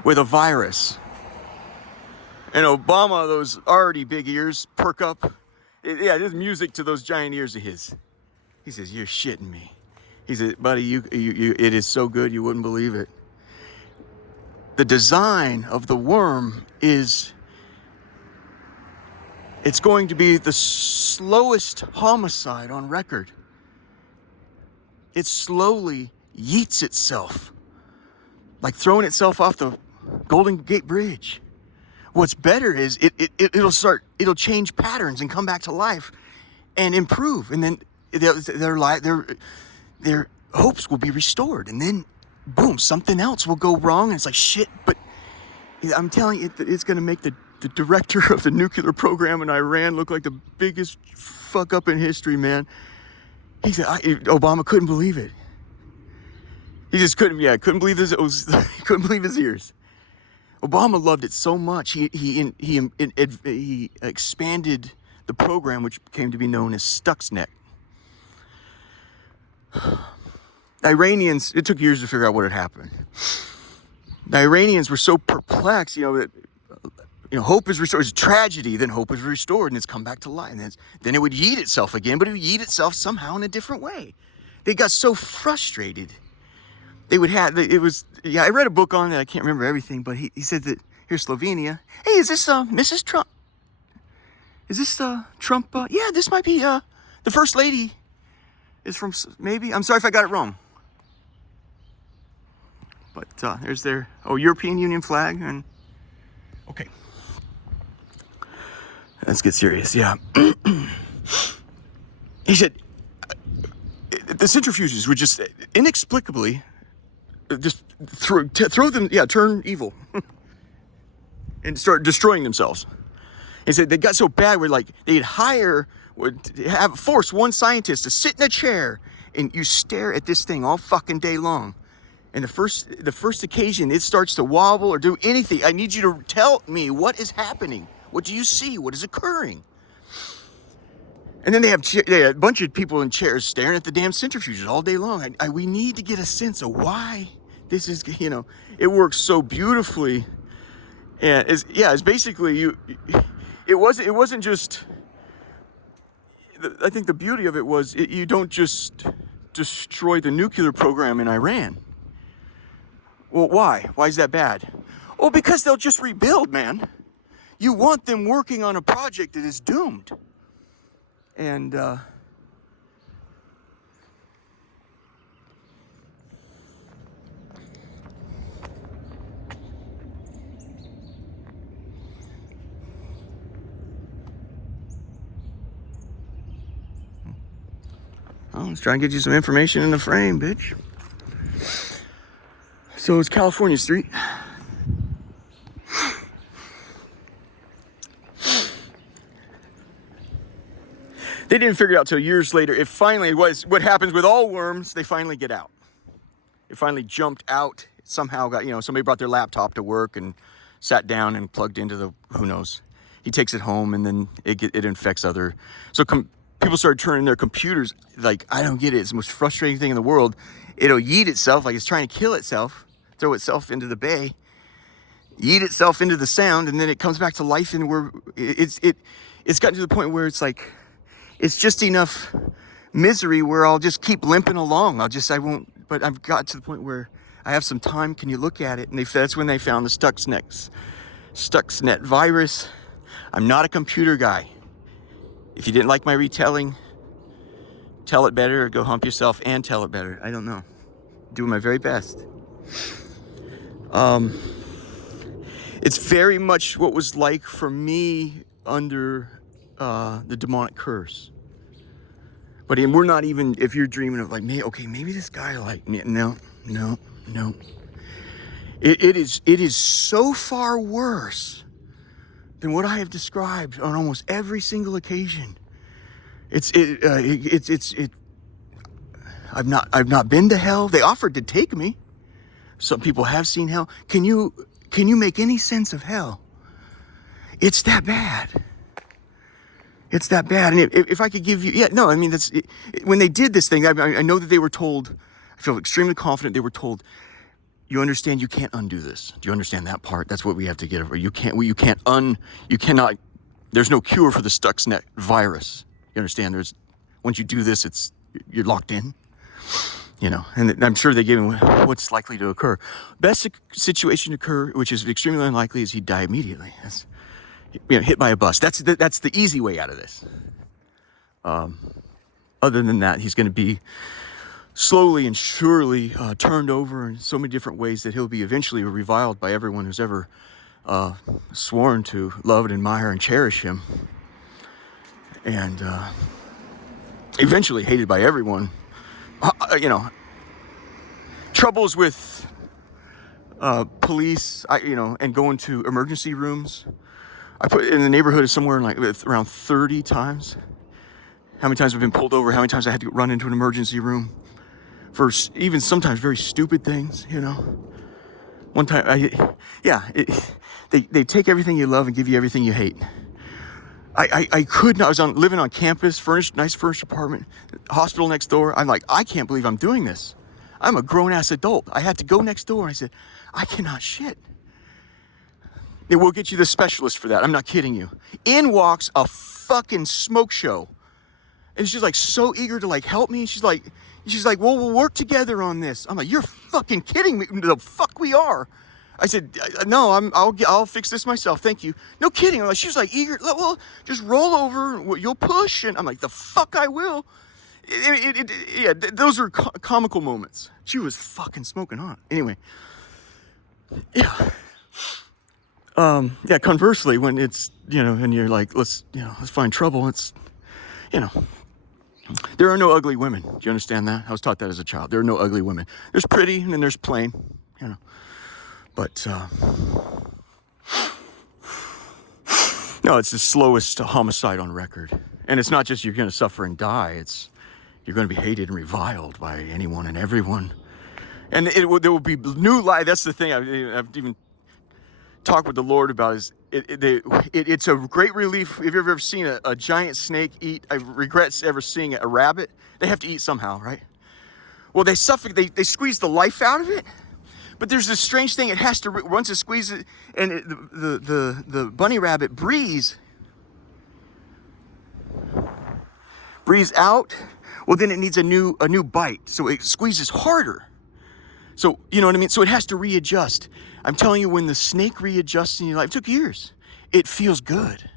with a virus. And Obama, those already big ears perk up. Yeah, there's music to those giant ears of his. He says, you're shitting me. He said, buddy, you, it is so good you wouldn't believe it. The design of the worm is, it's going to be the slowest homicide on record. It slowly yeets itself, like throwing itself off the Golden Gate Bridge. What's better is it'll change patterns and come back to life and improve, and then their hopes will be restored, and then boom, something else will go wrong, and it's like shit. But I'm telling you, it's going to make the director of the nuclear program in Iran look like the biggest fuck up in history, man. He said Obama couldn't believe it. He just couldn't believe he couldn't believe his ears. Obama loved it so much he expanded the program, which came to be known as Stuxnet. The Iranians, it took years to figure out what had happened. The Iranians were so perplexed, that hope is restored. It's tragedy, then hope is restored, and it's come back to life. And then it would yeet itself again, but it would yeet itself somehow in a different way. They got so frustrated. I read a book on that. I can't remember everything, but he said that, here's Slovenia. Hey, is this Mrs. Trump? Is this Trump? Yeah, this might be the First Lady is from, maybe. I'm sorry if I got it wrong. But there's their European Union flag. And okay, let's get serious. Yeah. He said the centrifuges would just inexplicably just throw them, turn evil and start destroying themselves. He said they got so bad where they'd force one scientist to sit in a chair and you stare at this thing all fucking day long. And the first occasion it starts to wobble or do anything, I need you to tell me what is happening. What do you see? What is occurring? And then they had a bunch of people in chairs staring at the damn centrifuges all day long. We need to get a sense of why this is, it works so beautifully. And it's basically it wasn't just, I think the beauty of it was you don't just destroy the nuclear program in Iran. Well, why? Why is that bad? Well, because they'll just rebuild, man. You want them working on a project that is doomed. And let's try and get you some information in the frame, bitch. So it's California Street. They didn't figure it out till years later. It finally was what happens with all worms. They finally get out. It finally jumped out. It somehow got, somebody brought their laptop to work and sat down and plugged into who knows. He takes it home and then it infects other. So people started turning their computers, I don't get it. It's the most frustrating thing in the world. It'll yeet itself, like it's trying to kill itself, throw itself into the bay, yeet itself into the sound, and then it comes back to life. And it's gotten to the point where it's like, it's just enough misery where I'll just keep limping along. But I've got to the point where I have some time. Can you look at it? And that's when they found the Stuxnet virus. I'm not a computer guy. If you didn't like my retelling, tell it better or go hump yourself and tell it better. I don't know. Doing my very best. It's very much what was like for me under the demonic curse. But we're not even, if you're dreaming of maybe this guy me. No. It is so far worse than what I have described on almost every single occasion. I've not been to hell. They offered to take me. Some people have seen hell. Can you Can you make any sense of hell? It's that bad. It's that bad. And if I could give you, I mean, when they did this thing, I know that they were told, I feel extremely confident they were told, you understand you can't undo this. Do you understand that part? That's what we have to get over. You cannot, there's no cure for the Stuxnet virus. You understand? Once you do this, you're locked in. And I'm sure they gave him what's likely to occur. Best situation to occur, which is extremely unlikely, is he'd die immediately. That's, hit by a bus. That's the easy way out of this. Other than that, he's going to be slowly and surely turned over in so many different ways that he'll be eventually reviled by everyone who's ever sworn to love and admire and cherish him. And eventually hated by everyone. Troubles with police, and going to emergency rooms. I put in the neighborhood is somewhere like around 30 times. How many times I've been pulled over? How many times I had to run into an emergency room for even sometimes very stupid things? One time, they take everything you love and give you everything you hate. I could not. I was living on campus, nice furnished apartment, hospital next door. I'm like, I can't believe I'm doing this. I'm a grown-ass adult. I had to go next door, and I said, I cannot shit. It will get you the specialist for that. I'm not kidding you. In walks a fucking smoke show. And she's like so eager to like help me. She's like, well, we'll work together on this. I'm like, you're fucking kidding me. The fuck we are. I said, no, I'll fix this myself. Thank you. No kidding. She was like eager. Well, just roll over. You'll push. And I'm like, the fuck I will. Those are comical moments. She was fucking smoking hot. Anyway. Yeah. Conversely, when it's, and you're like, let's find trouble. It's, there are no ugly women. Do you understand that? I was taught that as a child. There are no ugly women. There's pretty and then there's plain, But, no, it's the slowest homicide on record. And it's not just you're going to suffer and die. You're going to be hated and reviled by anyone and everyone. And there will be new life. That's the thing I've even talked with the Lord about is it's a great relief. If you've ever seen a giant snake eat, I regret ever seeing a rabbit. They have to eat somehow, right? Well, they suffocate, they squeeze the life out of it. But there's this strange thing. It has to, once it squeezes, and the bunny rabbit breathes out. Well, then it needs a new bite. So it squeezes harder. So, you know what I mean? So it has to readjust. I'm telling you, when the snake readjusts in your life, it took years. It feels good.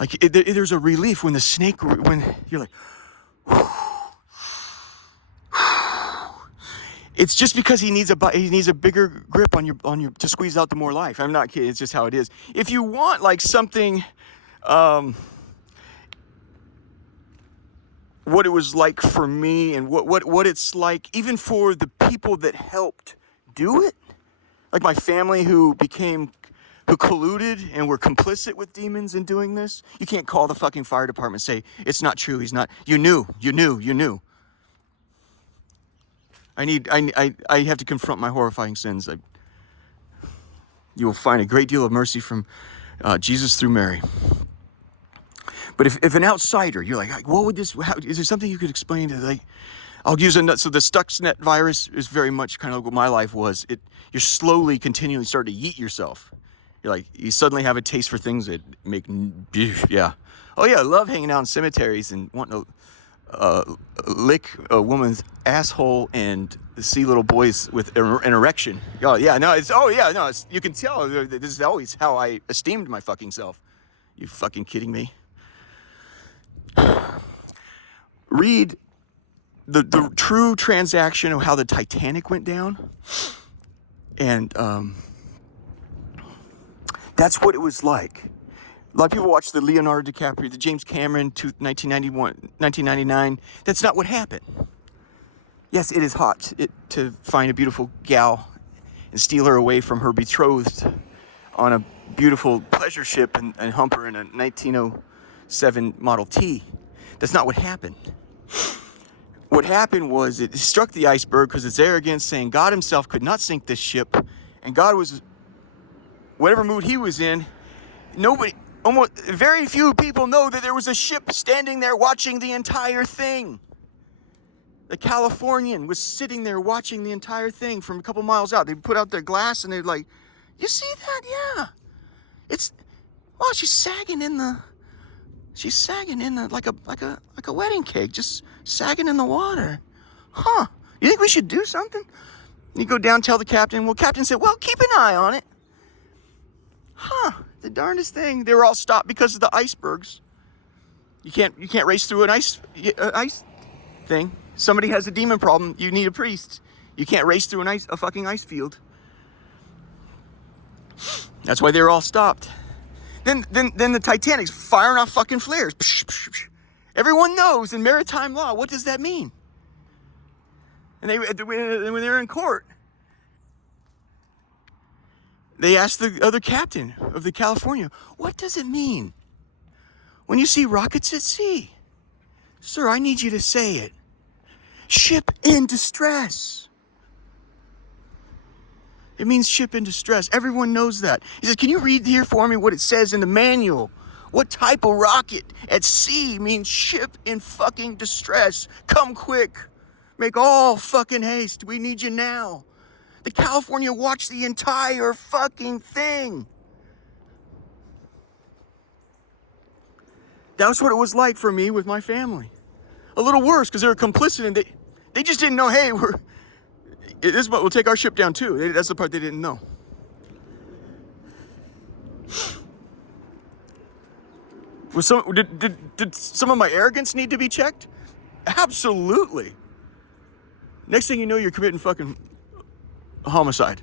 Like there's a relief when when you're like, it's just because he needs a bigger grip on your to squeeze out the more life. I'm not kidding. It's just how it is. If you want like something, what it was like for me and what it's like even for the people that helped do it, like my family who colluded and were complicit with demons in doing this. You can't call the fucking fire department and say it's not true. He's not. You knew. I have to confront my horrifying sins. You will find a great deal of mercy from Jesus through Mary. But if an outsider, you're like, what would this? Is there something you could explain to like? I'll use so the Stuxnet virus is very much kind of like what my life was. You're slowly, continually starting to yeet yourself. You're like, you suddenly have a taste for things that make, yeah. Oh yeah, I love hanging out in cemeteries and wanting to lick a woman's asshole and see little boys with an erection. Oh yeah, no, you can tell this is always how I esteemed my fucking self. You fucking kidding me? Read the true transaction of how the Titanic went down, and that's what it was like. A lot of people watch the Leonardo DiCaprio, the James Cameron 1999. That's not what happened. Yes, it is hot to find a beautiful gal and steal her away from her betrothed on a beautiful pleasure ship and hump her in a 1907 Model T. That's not what happened. What happened was it struck the iceberg because its arrogance, saying God himself could not sink this ship, And God was, whatever mood he was in, very few people know that there was a ship standing there watching the entire thing. The Californian was sitting there watching the entire thing from a couple miles out. They put out their glass and they're like, you see that? Yeah. She's sagging in the, like a wedding cake, just sagging in the water. Huh. You think we should do something? You go down, tell the captain. Well, captain said, well, keep an eye on it. Huh. The darndest thing. They were all stopped because of the icebergs. You can't race through an ice thing. Somebody has a demon problem. You need a priest. You can't race through a fucking ice field. That's why they were all stopped. Then the Titanic's firing off fucking flares. Everyone knows in maritime law, what does that mean? And when they were in court, they asked the other captain of the California, what does it mean when you see rockets at sea? Sir, I need you to say it. Ship in distress. It means ship in distress. Everyone knows that. He says, can you read here for me what it says in the manual? What type of rocket at sea means ship in fucking distress? Come quick. Make all fucking haste. We need you now. The California watched the entire fucking thing. That's what it was like for me with my family. A little worse because they were complicit and they just didn't know, hey, we'll take our ship down too. That's the part they didn't know. Did some of my arrogance need to be checked? Absolutely. Next thing you know, you're committing fucking homicide.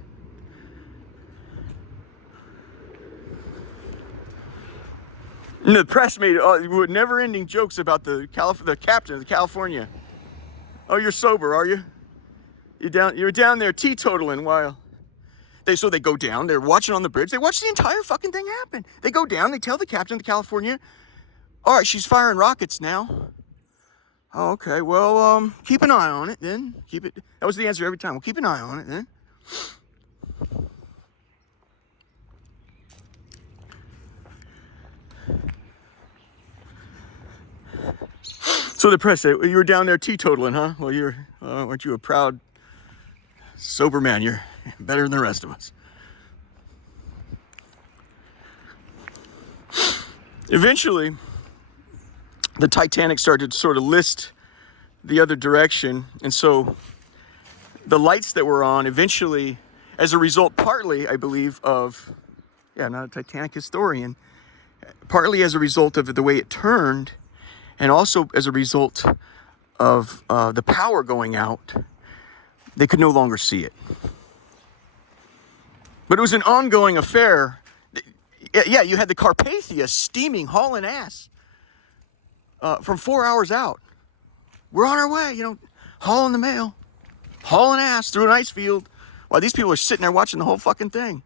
And the press made never-ending jokes about the captain of the California. Oh, you're sober, are you? You're down there teetotaling while they go down. They're watching on the bridge. They watch the entire fucking thing happen. They go down. They tell the captain of the California, all right, she's firing rockets now. Oh, okay. Well, keep an eye on it then. That was the answer every time. Well, keep an eye on it then. So the press said, you were down there teetotaling, huh? Well, aren't you a proud, sober man? You're better than the rest of us. Eventually, the Titanic started to sort of list the other direction. And so the lights that were on eventually, as a result, partly, I believe, of, I'm not a Titanic historian, partly as a result of the way it turned, and also as a result of the power going out, they could no longer see it. But it was an ongoing affair. Yeah, you had the Carpathia steaming, hauling ass from 4 hours out. We're on our way, hauling the mail, hauling ass through an ice field while these people are sitting there watching the whole fucking thing.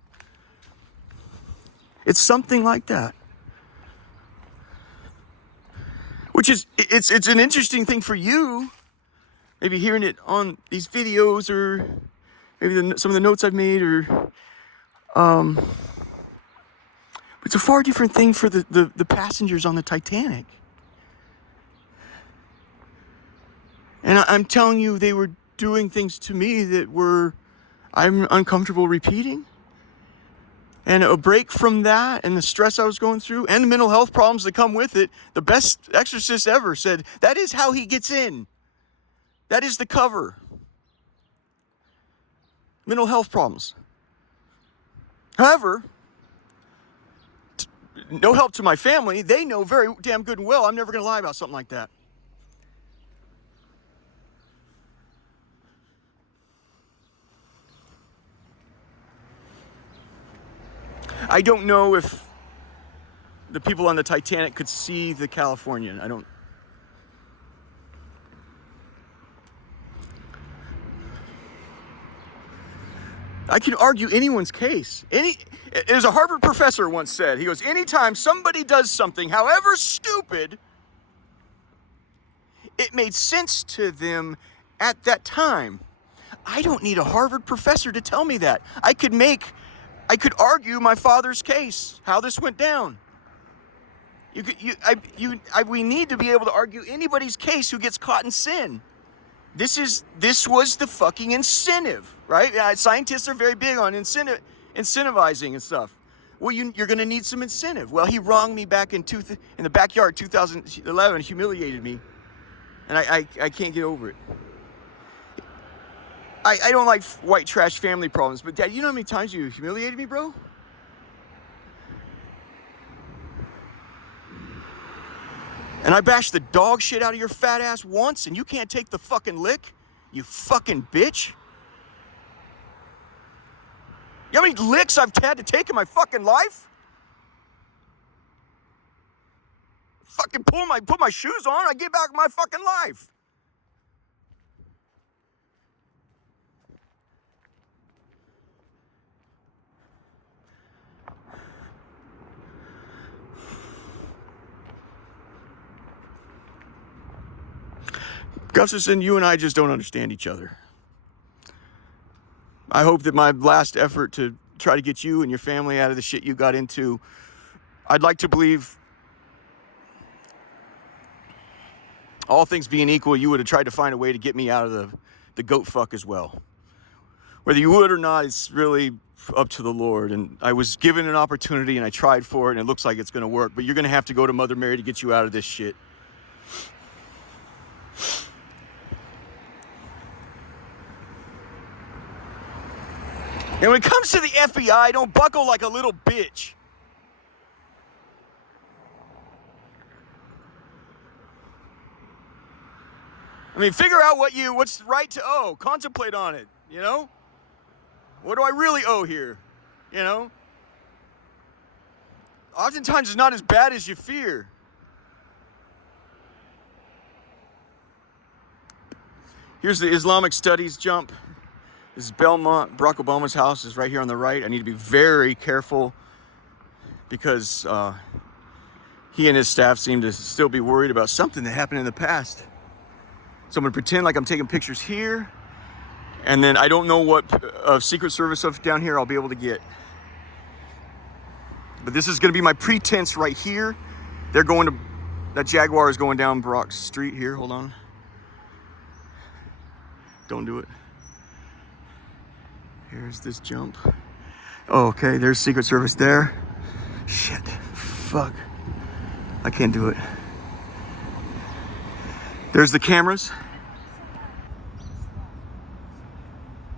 It's something like that. Which is, it's an interesting thing for you, maybe hearing it on these videos or maybe some of the notes I've made, or it's a far different thing for the passengers on the Titanic. And I'm telling you, they were doing things to me that I'm uncomfortable repeating. And a break from that and the stress I was going through and the mental health problems that come with it, the best exorcist ever said, that is how he gets in. That is the cover. Mental health problems. However, no help to my family. They know very damn good and well I'm never going to lie about something like that. I don't know if the people on the Titanic could see the Californian. I can argue anyone's case. There's a Harvard professor once said, he goes, anytime somebody does something, however stupid, it made sense to them at that time. I don't need a Harvard professor to tell me that. I could argue my father's case, how this went down. We need to be able to argue anybody's case who gets caught in sin. This was the fucking incentive, right? Scientists are very big on incentivizing and stuff. Well, you're going to need some incentive. Well, he wronged me back in the backyard, 2011, humiliated me, and I can't get over it. I don't like white trash family problems, but Dad, you know how many times you humiliated me, bro? And I bashed the dog shit out of your fat ass once, and you can't take the fucking lick? You fucking bitch. You know how many licks I've had to take in my fucking life? Fucking put my shoes on, I get back my fucking life. Gustafson, you and I just don't understand each other. I hope that my last effort to try to get you and your family out of the shit you got into, I'd like to believe, all things being equal, you would have tried to find a way to get me out of the goat fuck as well. Whether you would or not, it's really up to the Lord. And I was given an opportunity and I tried for it and it looks like it's going to work. But you're going to have to go to Mother Mary to get you out of this shit. And when it comes to the FBI, don't buckle like a little bitch. I mean, figure out what's right to owe. Contemplate on it, you know? What do I really owe here, you know? Oftentimes it's not as bad as you fear. Here's the Islamic Studies jump. This is Belmont. Barack Obama's house is right here on the right. I need to be very careful because he and his staff seem to still be worried about something that happened in the past. So I'm gonna pretend like I'm taking pictures here, and then I don't know what Secret Service stuff down here I'll be able to get. But this is gonna be my pretense right here. That Jaguar is going down Barack's street here. Hold on. Don't do it. Here's this jump. Oh, okay, there's Secret Service there. Shit, fuck. I can't do it. There's the cameras.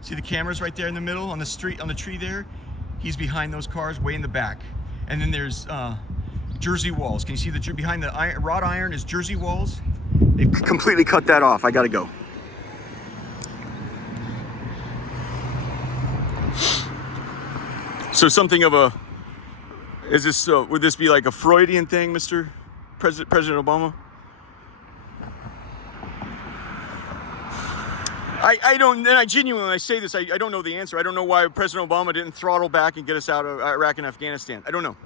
See the cameras right there in the middle on the street, on the tree there? He's behind those cars, way in the back. And then there's Jersey walls. Can you see behind the wrought iron is Jersey walls? They've completely cut that off. I gotta go. So something of a, would this be like a Freudian thing, Mr. President Obama? I don't, and I genuinely, when I say this, I don't know the answer. I don't know why President Obama didn't throttle back and get us out of Iraq and Afghanistan. I don't know.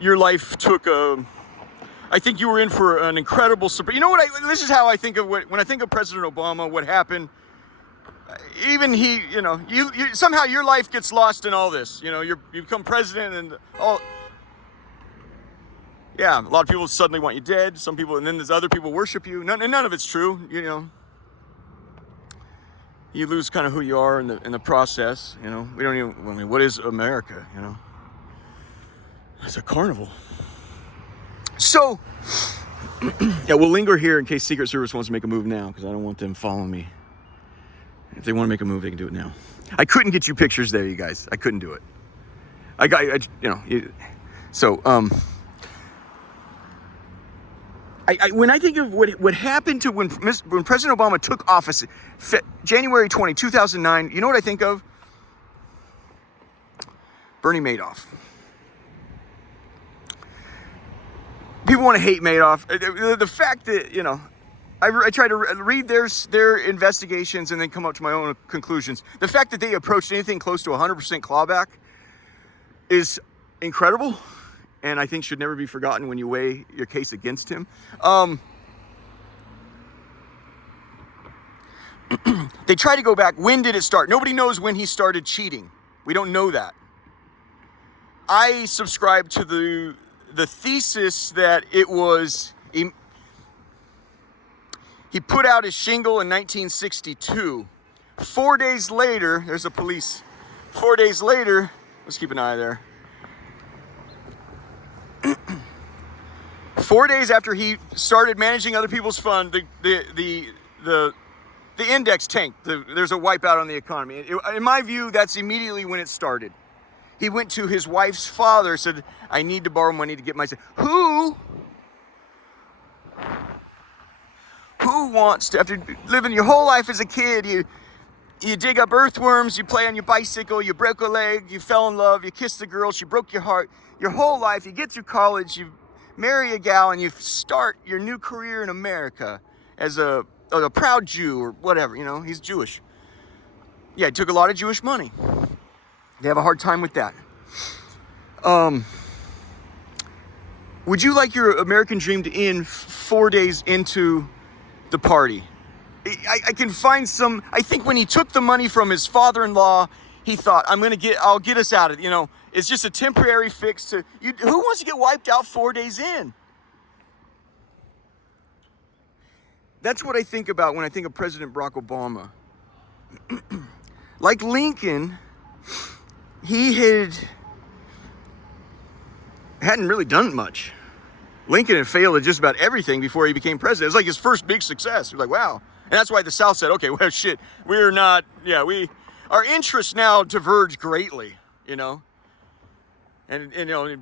Your life took I think you were in for an incredible surprise. You know what, this is how I think of when I think of President Obama, what happened. Even he, you know, you somehow your life gets lost in all this. You know, you become president and all. Yeah, a lot of people suddenly want you dead. Some people, and then there's other people worship you. None of it's true. You know, you lose kind of who you are in the process. You know, we don't even. I mean, what is America? You know, it's a carnival. So, yeah, we'll linger here in case Secret Service wants to make a move now because I don't want them following me. If they want to make a move, they can do it now. I couldn't get you pictures there, you guys. I couldn't do it. When I think of what happened to when President Obama took office, January 20, 2009, you know what I think of? Bernie Madoff. People want to hate Madoff. The fact that, you know, I try to read their investigations and then come up to my own conclusions. The fact that they approached anything close to 100% clawback is incredible, and I think should never be forgotten when you weigh your case against him. They try to go back. When did it start? Nobody knows when he started cheating. We don't know that. I subscribe to the thesis that it was, he put out his shingle in 1962. 4 days later, there's a police. 4 days later, let's keep an eye there. 4 days after he started managing other people's fund, the index tanked. There's a wipeout on the economy. In my view, that's immediately when it started. He went to his wife's father, said, I need to borrow money to get myself. Who wants to, after living your whole life as a kid, you dig up earthworms, you play on your bicycle, you broke a leg, you fell in love, you kissed the girl, she broke your heart. Your whole life, you get through college, you marry a gal, and you start your new career in America as a proud Jew or whatever, he's Jewish. Yeah, he took a lot of Jewish money. They have a hard time with that. Would you like your American dream to end 4 days into the party? I can find some. I think when he took the money from his father-in-law, he thought, I'll get us out of it. It's just a temporary fix to you. Who wants to get wiped out 4 days in? That's what I think about when I think of President Barack Obama. Like Lincoln, he hadn't really done much. Lincoln had failed at just about everything before he became president. It was like his first big success. He was like, wow. And that's why the South said, okay, well, shit, our interests now diverge greatly, And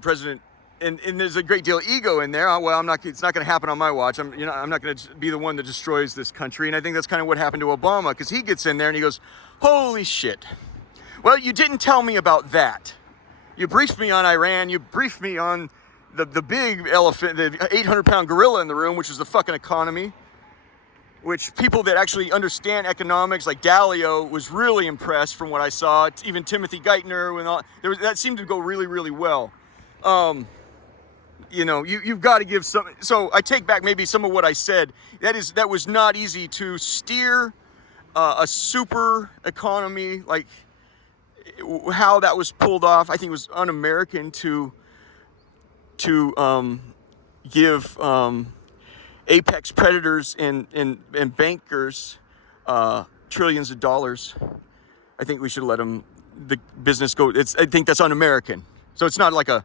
President, and there's a great deal of ego in there. Well, it's not going to happen on my watch. I'm not going to be the one that destroys this country. And I think that's kind of what happened to Obama, because he gets in there and he goes, holy shit. Well, you didn't tell me about that. You briefed me on Iran. You briefed me on the big elephant, the 800-pound gorilla in the room, which is the fucking economy, which people that actually understand economics, like Dalio, was really impressed from what I saw. Even Timothy Geithner, and all, that seemed to go really, really well. You've got to give some. So I take back maybe some of what I said. That was not easy to steer a super economy, like how that was pulled off. I think it was un-American to give apex predators and bankers trillions of dollars. I think we should let the business go. I think that's un-American. So it's not like the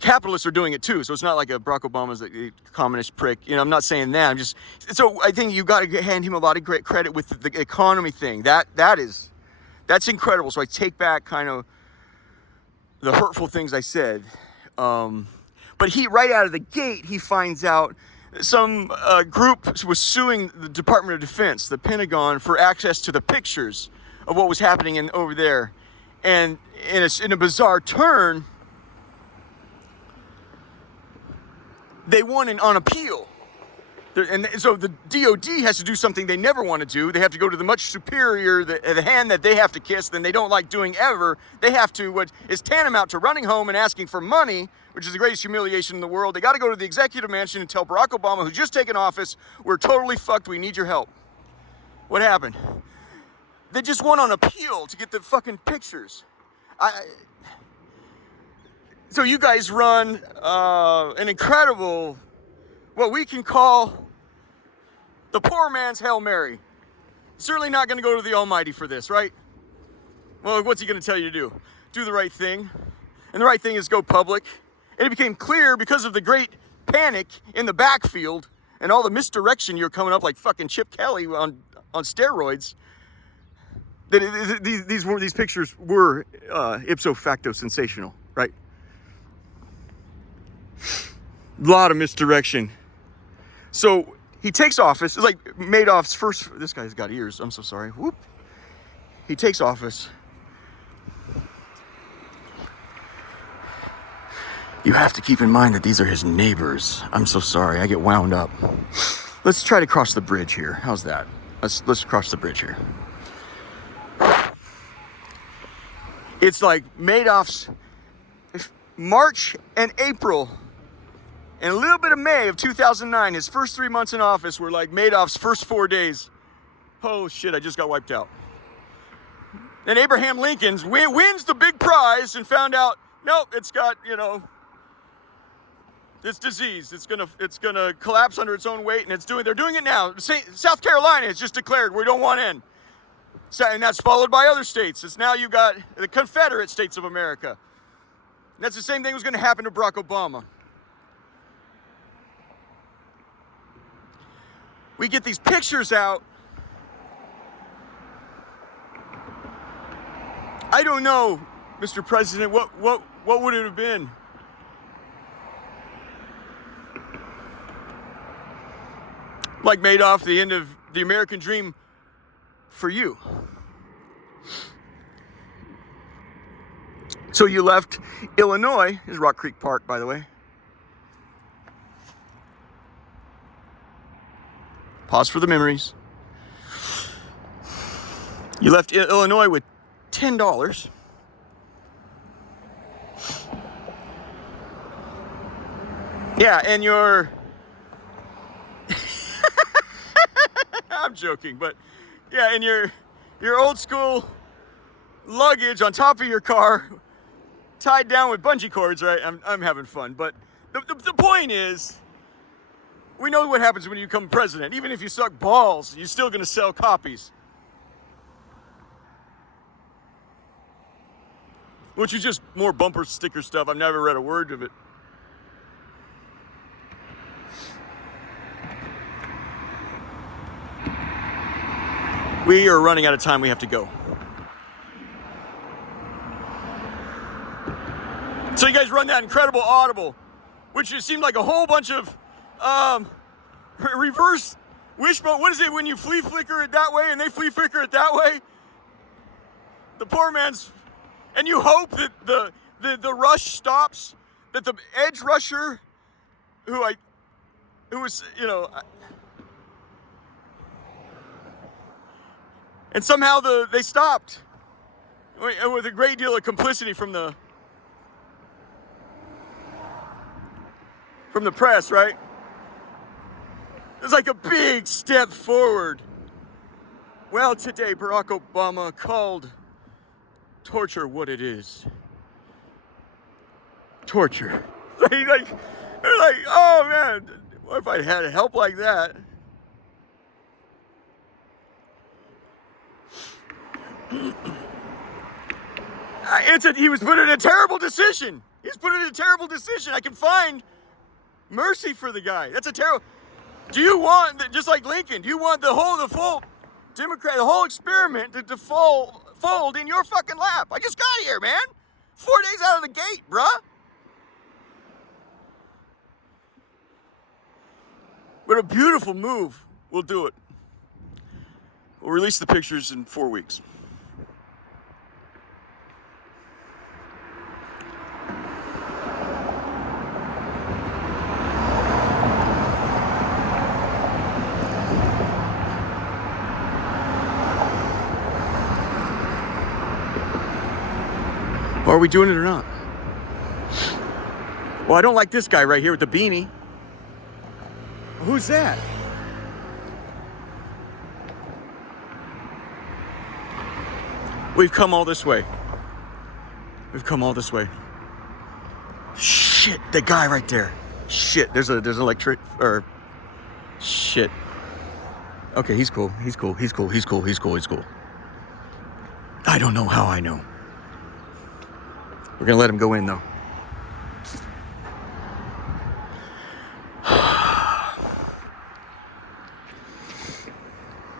capitalists are doing it too. So it's not like Barack Obama's a communist prick. I'm not saying that. So I think you got to hand him a lot of great credit with the economy thing. That's incredible. So I take back kind of the hurtful things I said. But he, right out of the gate, he finds out some group was suing the Department of Defense, the Pentagon, for access to the pictures of what was happening over there. And in a bizarre turn, they won on appeal. And so the DOD has to do something they never want to do. They have to go to the much superior, the hand that they have to kiss, than they don't like doing ever. They have to, what is tantamount to running home and asking for money, which is the greatest humiliation in the world. They got to go to the executive mansion and tell Barack Obama, who's just taken office, we're totally fucked, we need your help. What happened? They just won on appeal to get the fucking pictures. So you guys run an incredible, what we can call the poor man's Hail Mary. Certainly not going to go to the Almighty for this, right? Well, what's he going to tell you to do? Do the right thing. And the right thing is go public. And it became clear because of the great panic in the backfield and all the misdirection you're coming up like fucking Chip Kelly on steroids, that these pictures were ipso facto sensational, right? A lot of misdirection. So he takes office. It's like Madoff's first. This guy's got ears. I'm so sorry. Whoop. He takes office. You have to keep in mind that these are his neighbors. I'm so sorry. I get wound up. Let's try to cross the bridge here. How's that? Let's cross the bridge here. It's like Madoff's March and April and a little bit of May of 2009. His first 3 months in office were like Madoff's first 4 days Oh shit, I just got wiped out. And Abraham Lincoln wins the big prize and found out, nope, it's got, this disease. It's gonna collapse under its own weight, and they're doing it now. South Carolina has just declared we don't want in. So, and that's followed by other states. It's now you got the Confederate States of America. And that's the same thing was gonna happen to Barack Obama. We get these pictures out. I don't know, Mr. President, what would it have been? Like Madoff, the end of the American dream for you. So you left Illinois, is Rock Creek Park, by the way. Pause for the memories. You left Illinois with $10. Yeah, and I'm joking, but yeah, and your old school luggage on top of your car, tied down with bungee cords, right? I'm having fun, but the point is, we know what happens when you become president. Even if you suck balls, you're still gonna sell copies. Which is just more bumper sticker stuff. I've never read a word of it. We are running out of time. We have to go. So you guys run that incredible audible, which it seemed like a whole bunch of reverse wishbone. What is it when you flea flicker it that way and they flea flicker it that way? The poor man's, and you hope that the rush stops, that the edge rusher, who was, and somehow they stopped with a great deal of complicity from the press, right? It's like a big step forward. Well, today Barack Obama called torture what it is. Torture. They're like, oh man, what if I had help like that? He was put in a terrible decision. He's put in a terrible decision. I can find mercy for the guy. That's a terrible. Do you want, just like Lincoln, do you want the full Democrat, the whole experiment to fold in your fucking lap? I just got here, man. 4 days out of the gate, bruh. But a beautiful move. We'll do it. We'll release the pictures in 4 weeks. Are we doing it or not? Well, I don't like this guy right here with the beanie. Who's that? We've come all this way. We've come all this way. Shit, the guy right there. Shit, there's an electric, or shit. Okay, he's cool. He's cool. I don't know how I know. We're gonna let him go in though.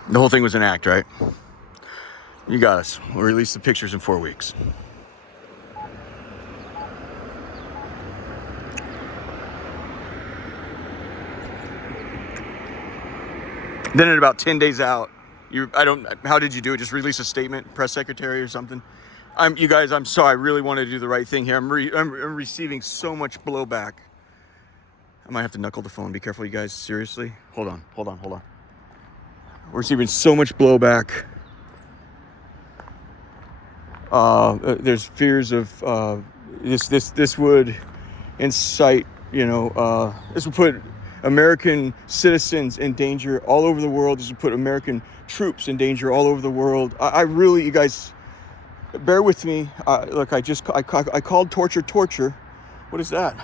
The whole thing was an act, right? You got us. We'll release the pictures in 4 weeks. Then at about 10 days out, how did you do it? Just release a statement, press secretary or something? You guys, I'm sorry. I really wanted to do the right thing here. I'm receiving so much blowback. I might have to knuckle the phone. Be careful, you guys. Seriously. Hold on. We're receiving so much blowback. There's fears of this would incite. This would put American citizens in danger all over the world. This would put American troops in danger all over the world. I really, you guys, bear with me. Look, I called torture. What is that?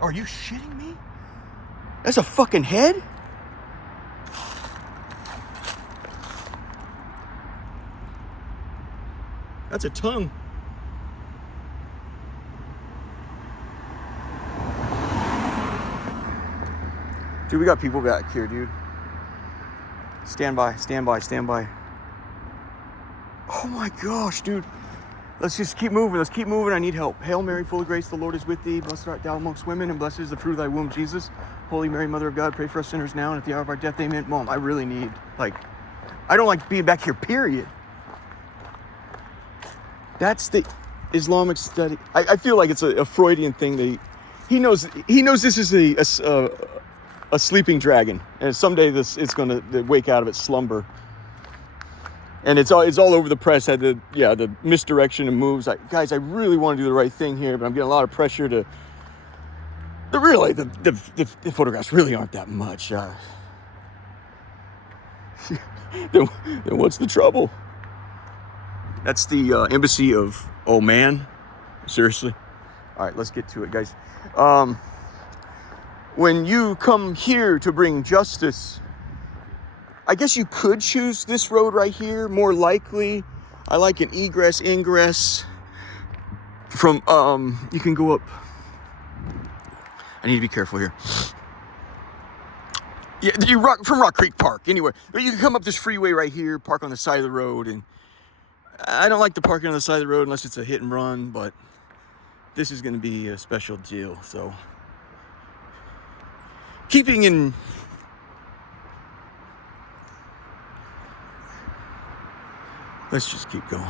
Are you shitting me? That's a fucking head? That's a tongue. Dude, we got people back here, dude. Stand by. Oh my gosh, dude. Let's just keep moving. I need help. Hail Mary, full of grace, the Lord is with thee. Blessed art thou amongst women, and blessed is the fruit of thy womb, Jesus. Holy Mary, Mother of God, pray for us sinners now and at the hour of our death. Amen. Mom, I really need, I don't like being back here, period. That's the Islamic study. I feel like it's a Freudian thing. He knows this is a sleeping dragon, and someday it's going to wake out of its slumber. And it's all over the press. Had the misdirection and moves. Guys, I really want to do the right thing here, but I'm getting a lot of pressure to. The photographs really aren't that much. Then what's the trouble? That's the embassy of Oman. Seriously. All right, let's get to it, guys. When you come here to bring justice, I guess you could choose this road right here. More likely, I like an egress, ingress from, you can go up. I need to be careful here. Yeah, from Rock Creek Park, anywhere. But you can come up this freeway right here, park on the side of the road. And I don't like the parking on the side of the road unless it's a hit and run, but this is going to be a special deal. So, keeping in... Let's just keep going.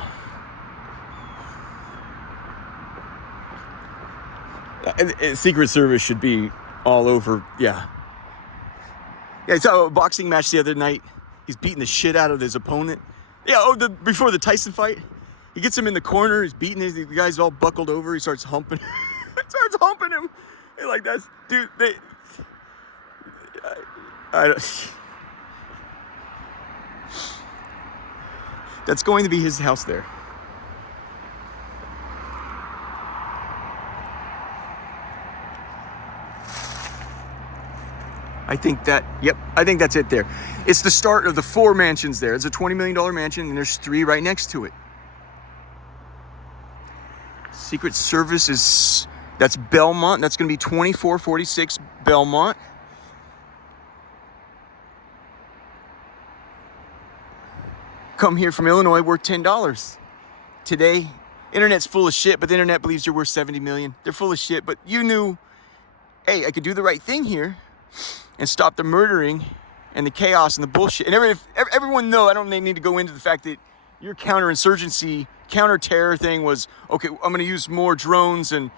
Secret Service should be all over. Yeah, I saw a boxing match the other night. He's beating the shit out of his opponent. Yeah, before the Tyson fight, he gets him in the corner. He's beating the guy's all buckled over. He starts humping. Him. And like that's dude. I don't. That's going to be his house there. I think that's it there. It's the start of the 4 mansions there. It's a $20 million mansion, and there's 3 right next to it. Secret Service that's Belmont. That's going to be 2446 Belmont. Come here from Illinois, worth $10. Today, internet's full of shit, but the internet believes you're worth 70 million. They're full of shit, but you knew, hey, I could do the right thing here and stop the murdering and the chaos and the bullshit. And everyone know, I don't need to go into the fact that your counterinsurgency, counter-terror thing was, okay, I'm going to use more drones. And,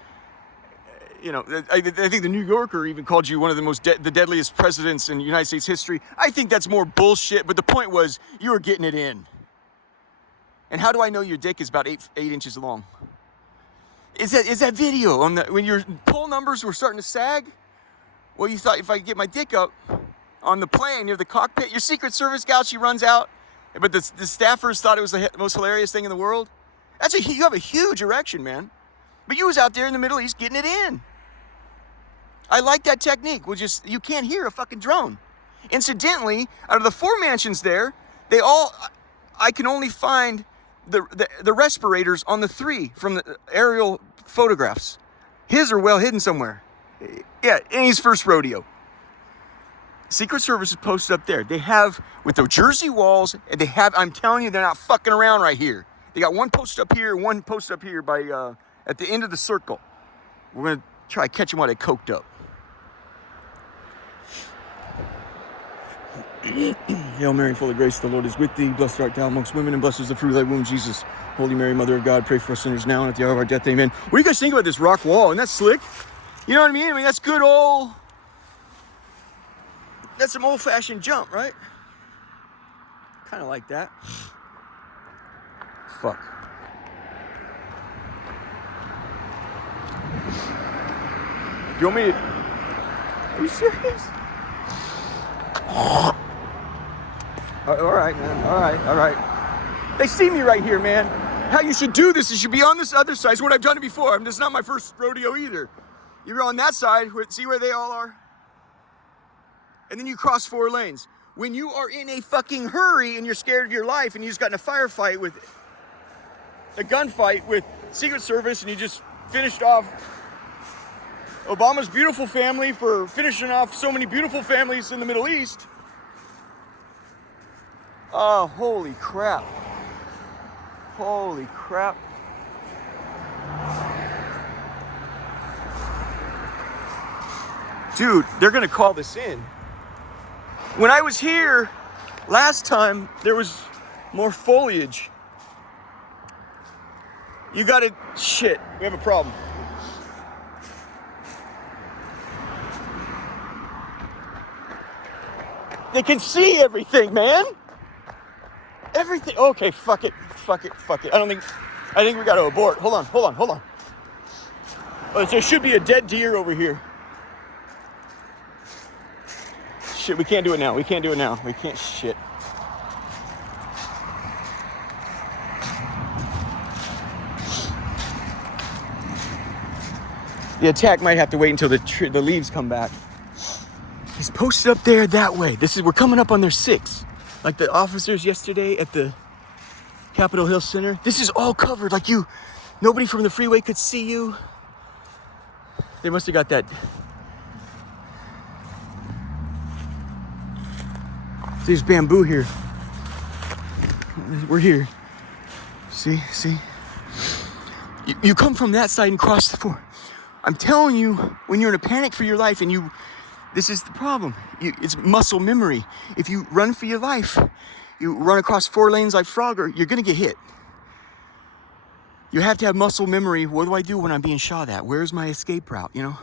you know, I think the New Yorker even called you one of the deadliest presidents in United States history. I think that's more bullshit, but the point was you were getting it in. And how do I know your dick is about 8 inches long? Is that video on when your poll numbers were starting to sag? Well, you thought if I get my dick up on the plane near the cockpit, your Secret Service gal, she runs out, but the staffers thought it was the most hilarious thing in the world. You have a huge erection, man. But you was out there in the Middle East getting it in. I like that technique. You can't hear a fucking drone. Incidentally, out of the 4 mansions there, I can only find the respirators on the 3 from the aerial photographs. His are well hidden somewhere. Yeah, in his first rodeo. Secret Service is posted up there. They have, with the Jersey walls, and I'm telling you, they're not fucking around right here. They got one post up here, one post up here by, at the end of the circle. We're going to try to catch them while they coked up. Hail Mary, full of grace, the Lord is with thee. Blessed art thou amongst women, and blessed is the fruit of thy womb, Jesus. Holy Mary, Mother of God, pray for us sinners now and at the hour of our death. Amen. What do you guys think about this rock wall? Isn't that slick? You know what I mean? That's good old... That's some old-fashioned jump, right? Kind of like that. Fuck. you want me to? Are you serious? All right, man. All right. They see me right here, man. How you should do this is you should be on this other side. It's what I've done it before. I mean, this is not my first rodeo either. You're on that side. See where they all are? And then you cross 4 lanes. When you are in a fucking hurry and you're scared of your life and you just got in a firefight with a gunfight with Secret Service and you just finished off Obama's beautiful family for finishing off so many beautiful families in the Middle East. Oh, holy crap. Holy crap. Dude, they're gonna call this in. When I was here last time, there was more foliage. You gotta, shit, we have a problem. They can see everything, man. Everything. Okay, fuck it. I think we gotta abort. Hold on. Oh, there should be a dead deer over here. Shit, we can't do it now. We can't, shit. The attack might have to wait until the leaves come back. He's posted up there that way. We're coming up on their 6. Like the officers yesterday at the Capitol Hill Center. This is all covered. Like nobody from the freeway could see you. They must have got that. There's bamboo here. We're here. See? You come from that side and cross the 4. I'm telling you, when you're in a panic for your life and this is the problem. It's muscle memory. If you run for your life, you run across 4 lanes like Frogger, you're gonna get hit. You have to have muscle memory. What do I do when I'm being shot at? Where's my escape route, you know?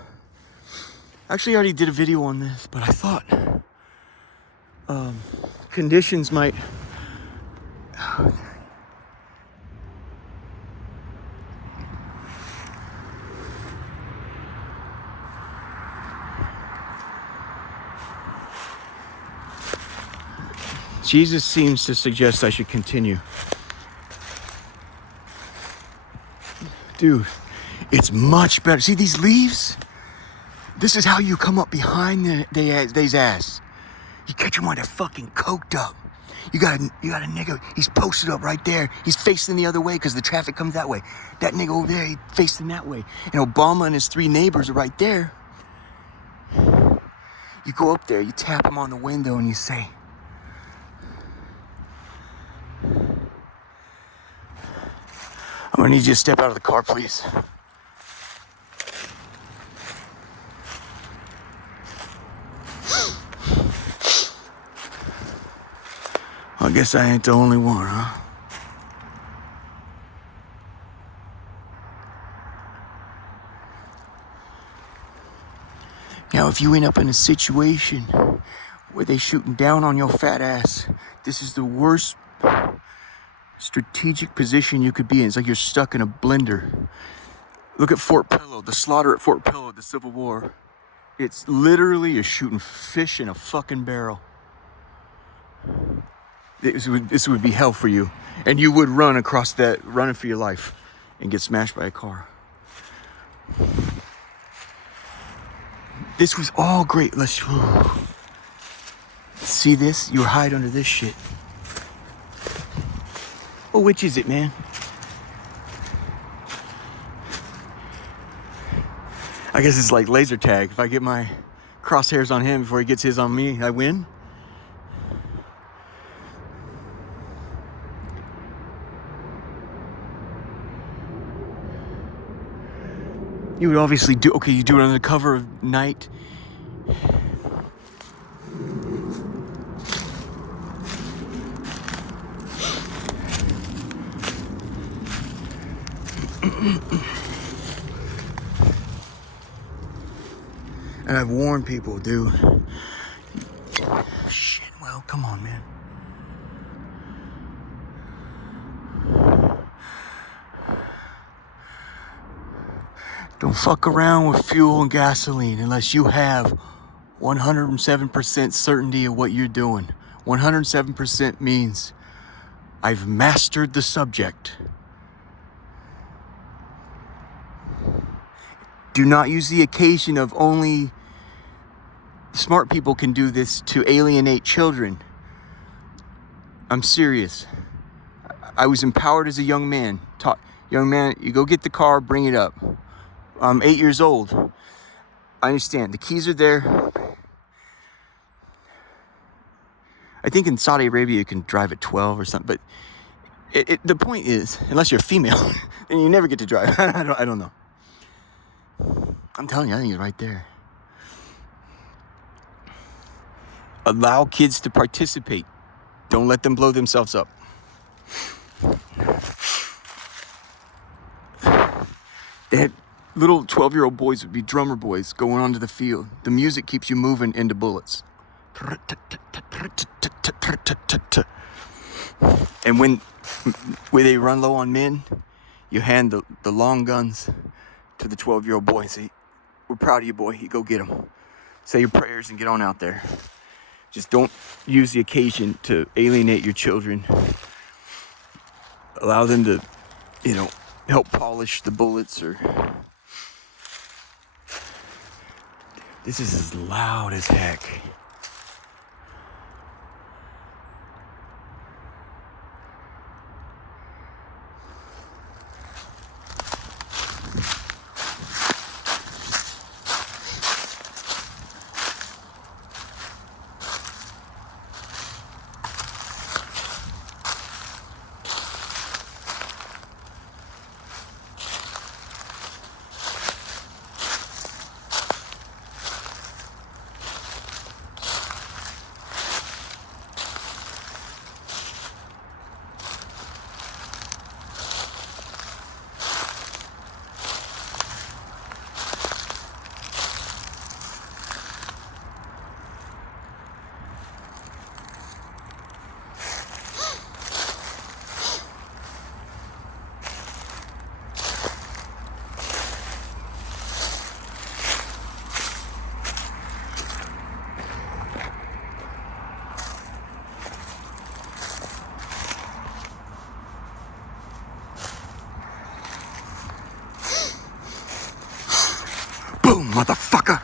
Actually, I already did a video on this, but I thought conditions might... Jesus seems to suggest I should continue. Dude, it's much better. See these leaves? This is how you come up behind they's ass. You catch him while they're fucking coked up. You got a nigga, he's posted up right there. He's facing the other way because the traffic comes that way. That nigga over there, he's facing that way. And Obama and his 3 neighbors are right there. You go up there, you tap him on the window and you say, I'm gonna need you to step out of the car, please. I guess I ain't the only one, huh? Now, if you end up in a situation where they shooting down on your fat ass, this is the worst strategic position you could be in. It's like you're stuck in a blender. Look at Fort Pillow, the slaughter at Fort Pillow, the Civil War. It's literally you're shooting fish in a fucking barrel. This would be hell for you. And you would run across that, running for your life, and get smashed by a car. This was all great. Let's see this? You hide under this shit. Well, which is it, man? I guess it's like laser tag. If I get my crosshairs on him before he gets his on me, I win. You would obviously do, okay, you do it under the cover of night. And I've warned people, dude. Shit, well, come on, man. Don't fuck around with fuel and gasoline unless you have 107% certainty of what you're doing. 107% means I've mastered the subject. Do not use the occasion of only smart people can do this to alienate children. I'm serious. I was empowered as a young man. Young man, you go get the car, bring it up. I'm 8 years old. I understand. The keys are there. I think in Saudi Arabia you can drive at 12 or something. But the point is, unless you're female, then you never get to drive. I don't know. I'm telling you, I think it's right there. Allow kids to participate. Don't let them blow themselves up. They had little 12-year-old boys would be drummer boys going onto the field. The music keeps you moving into bullets. And when they run low on men, you hand the long guns to the 12-year-old boy and say, "We're proud of you, boy. You go get them. Say your prayers and get on out there." Just don't use the occasion to alienate your children. Allow them to, help polish the bullets or... This is as loud as heck. Boom, motherfucker!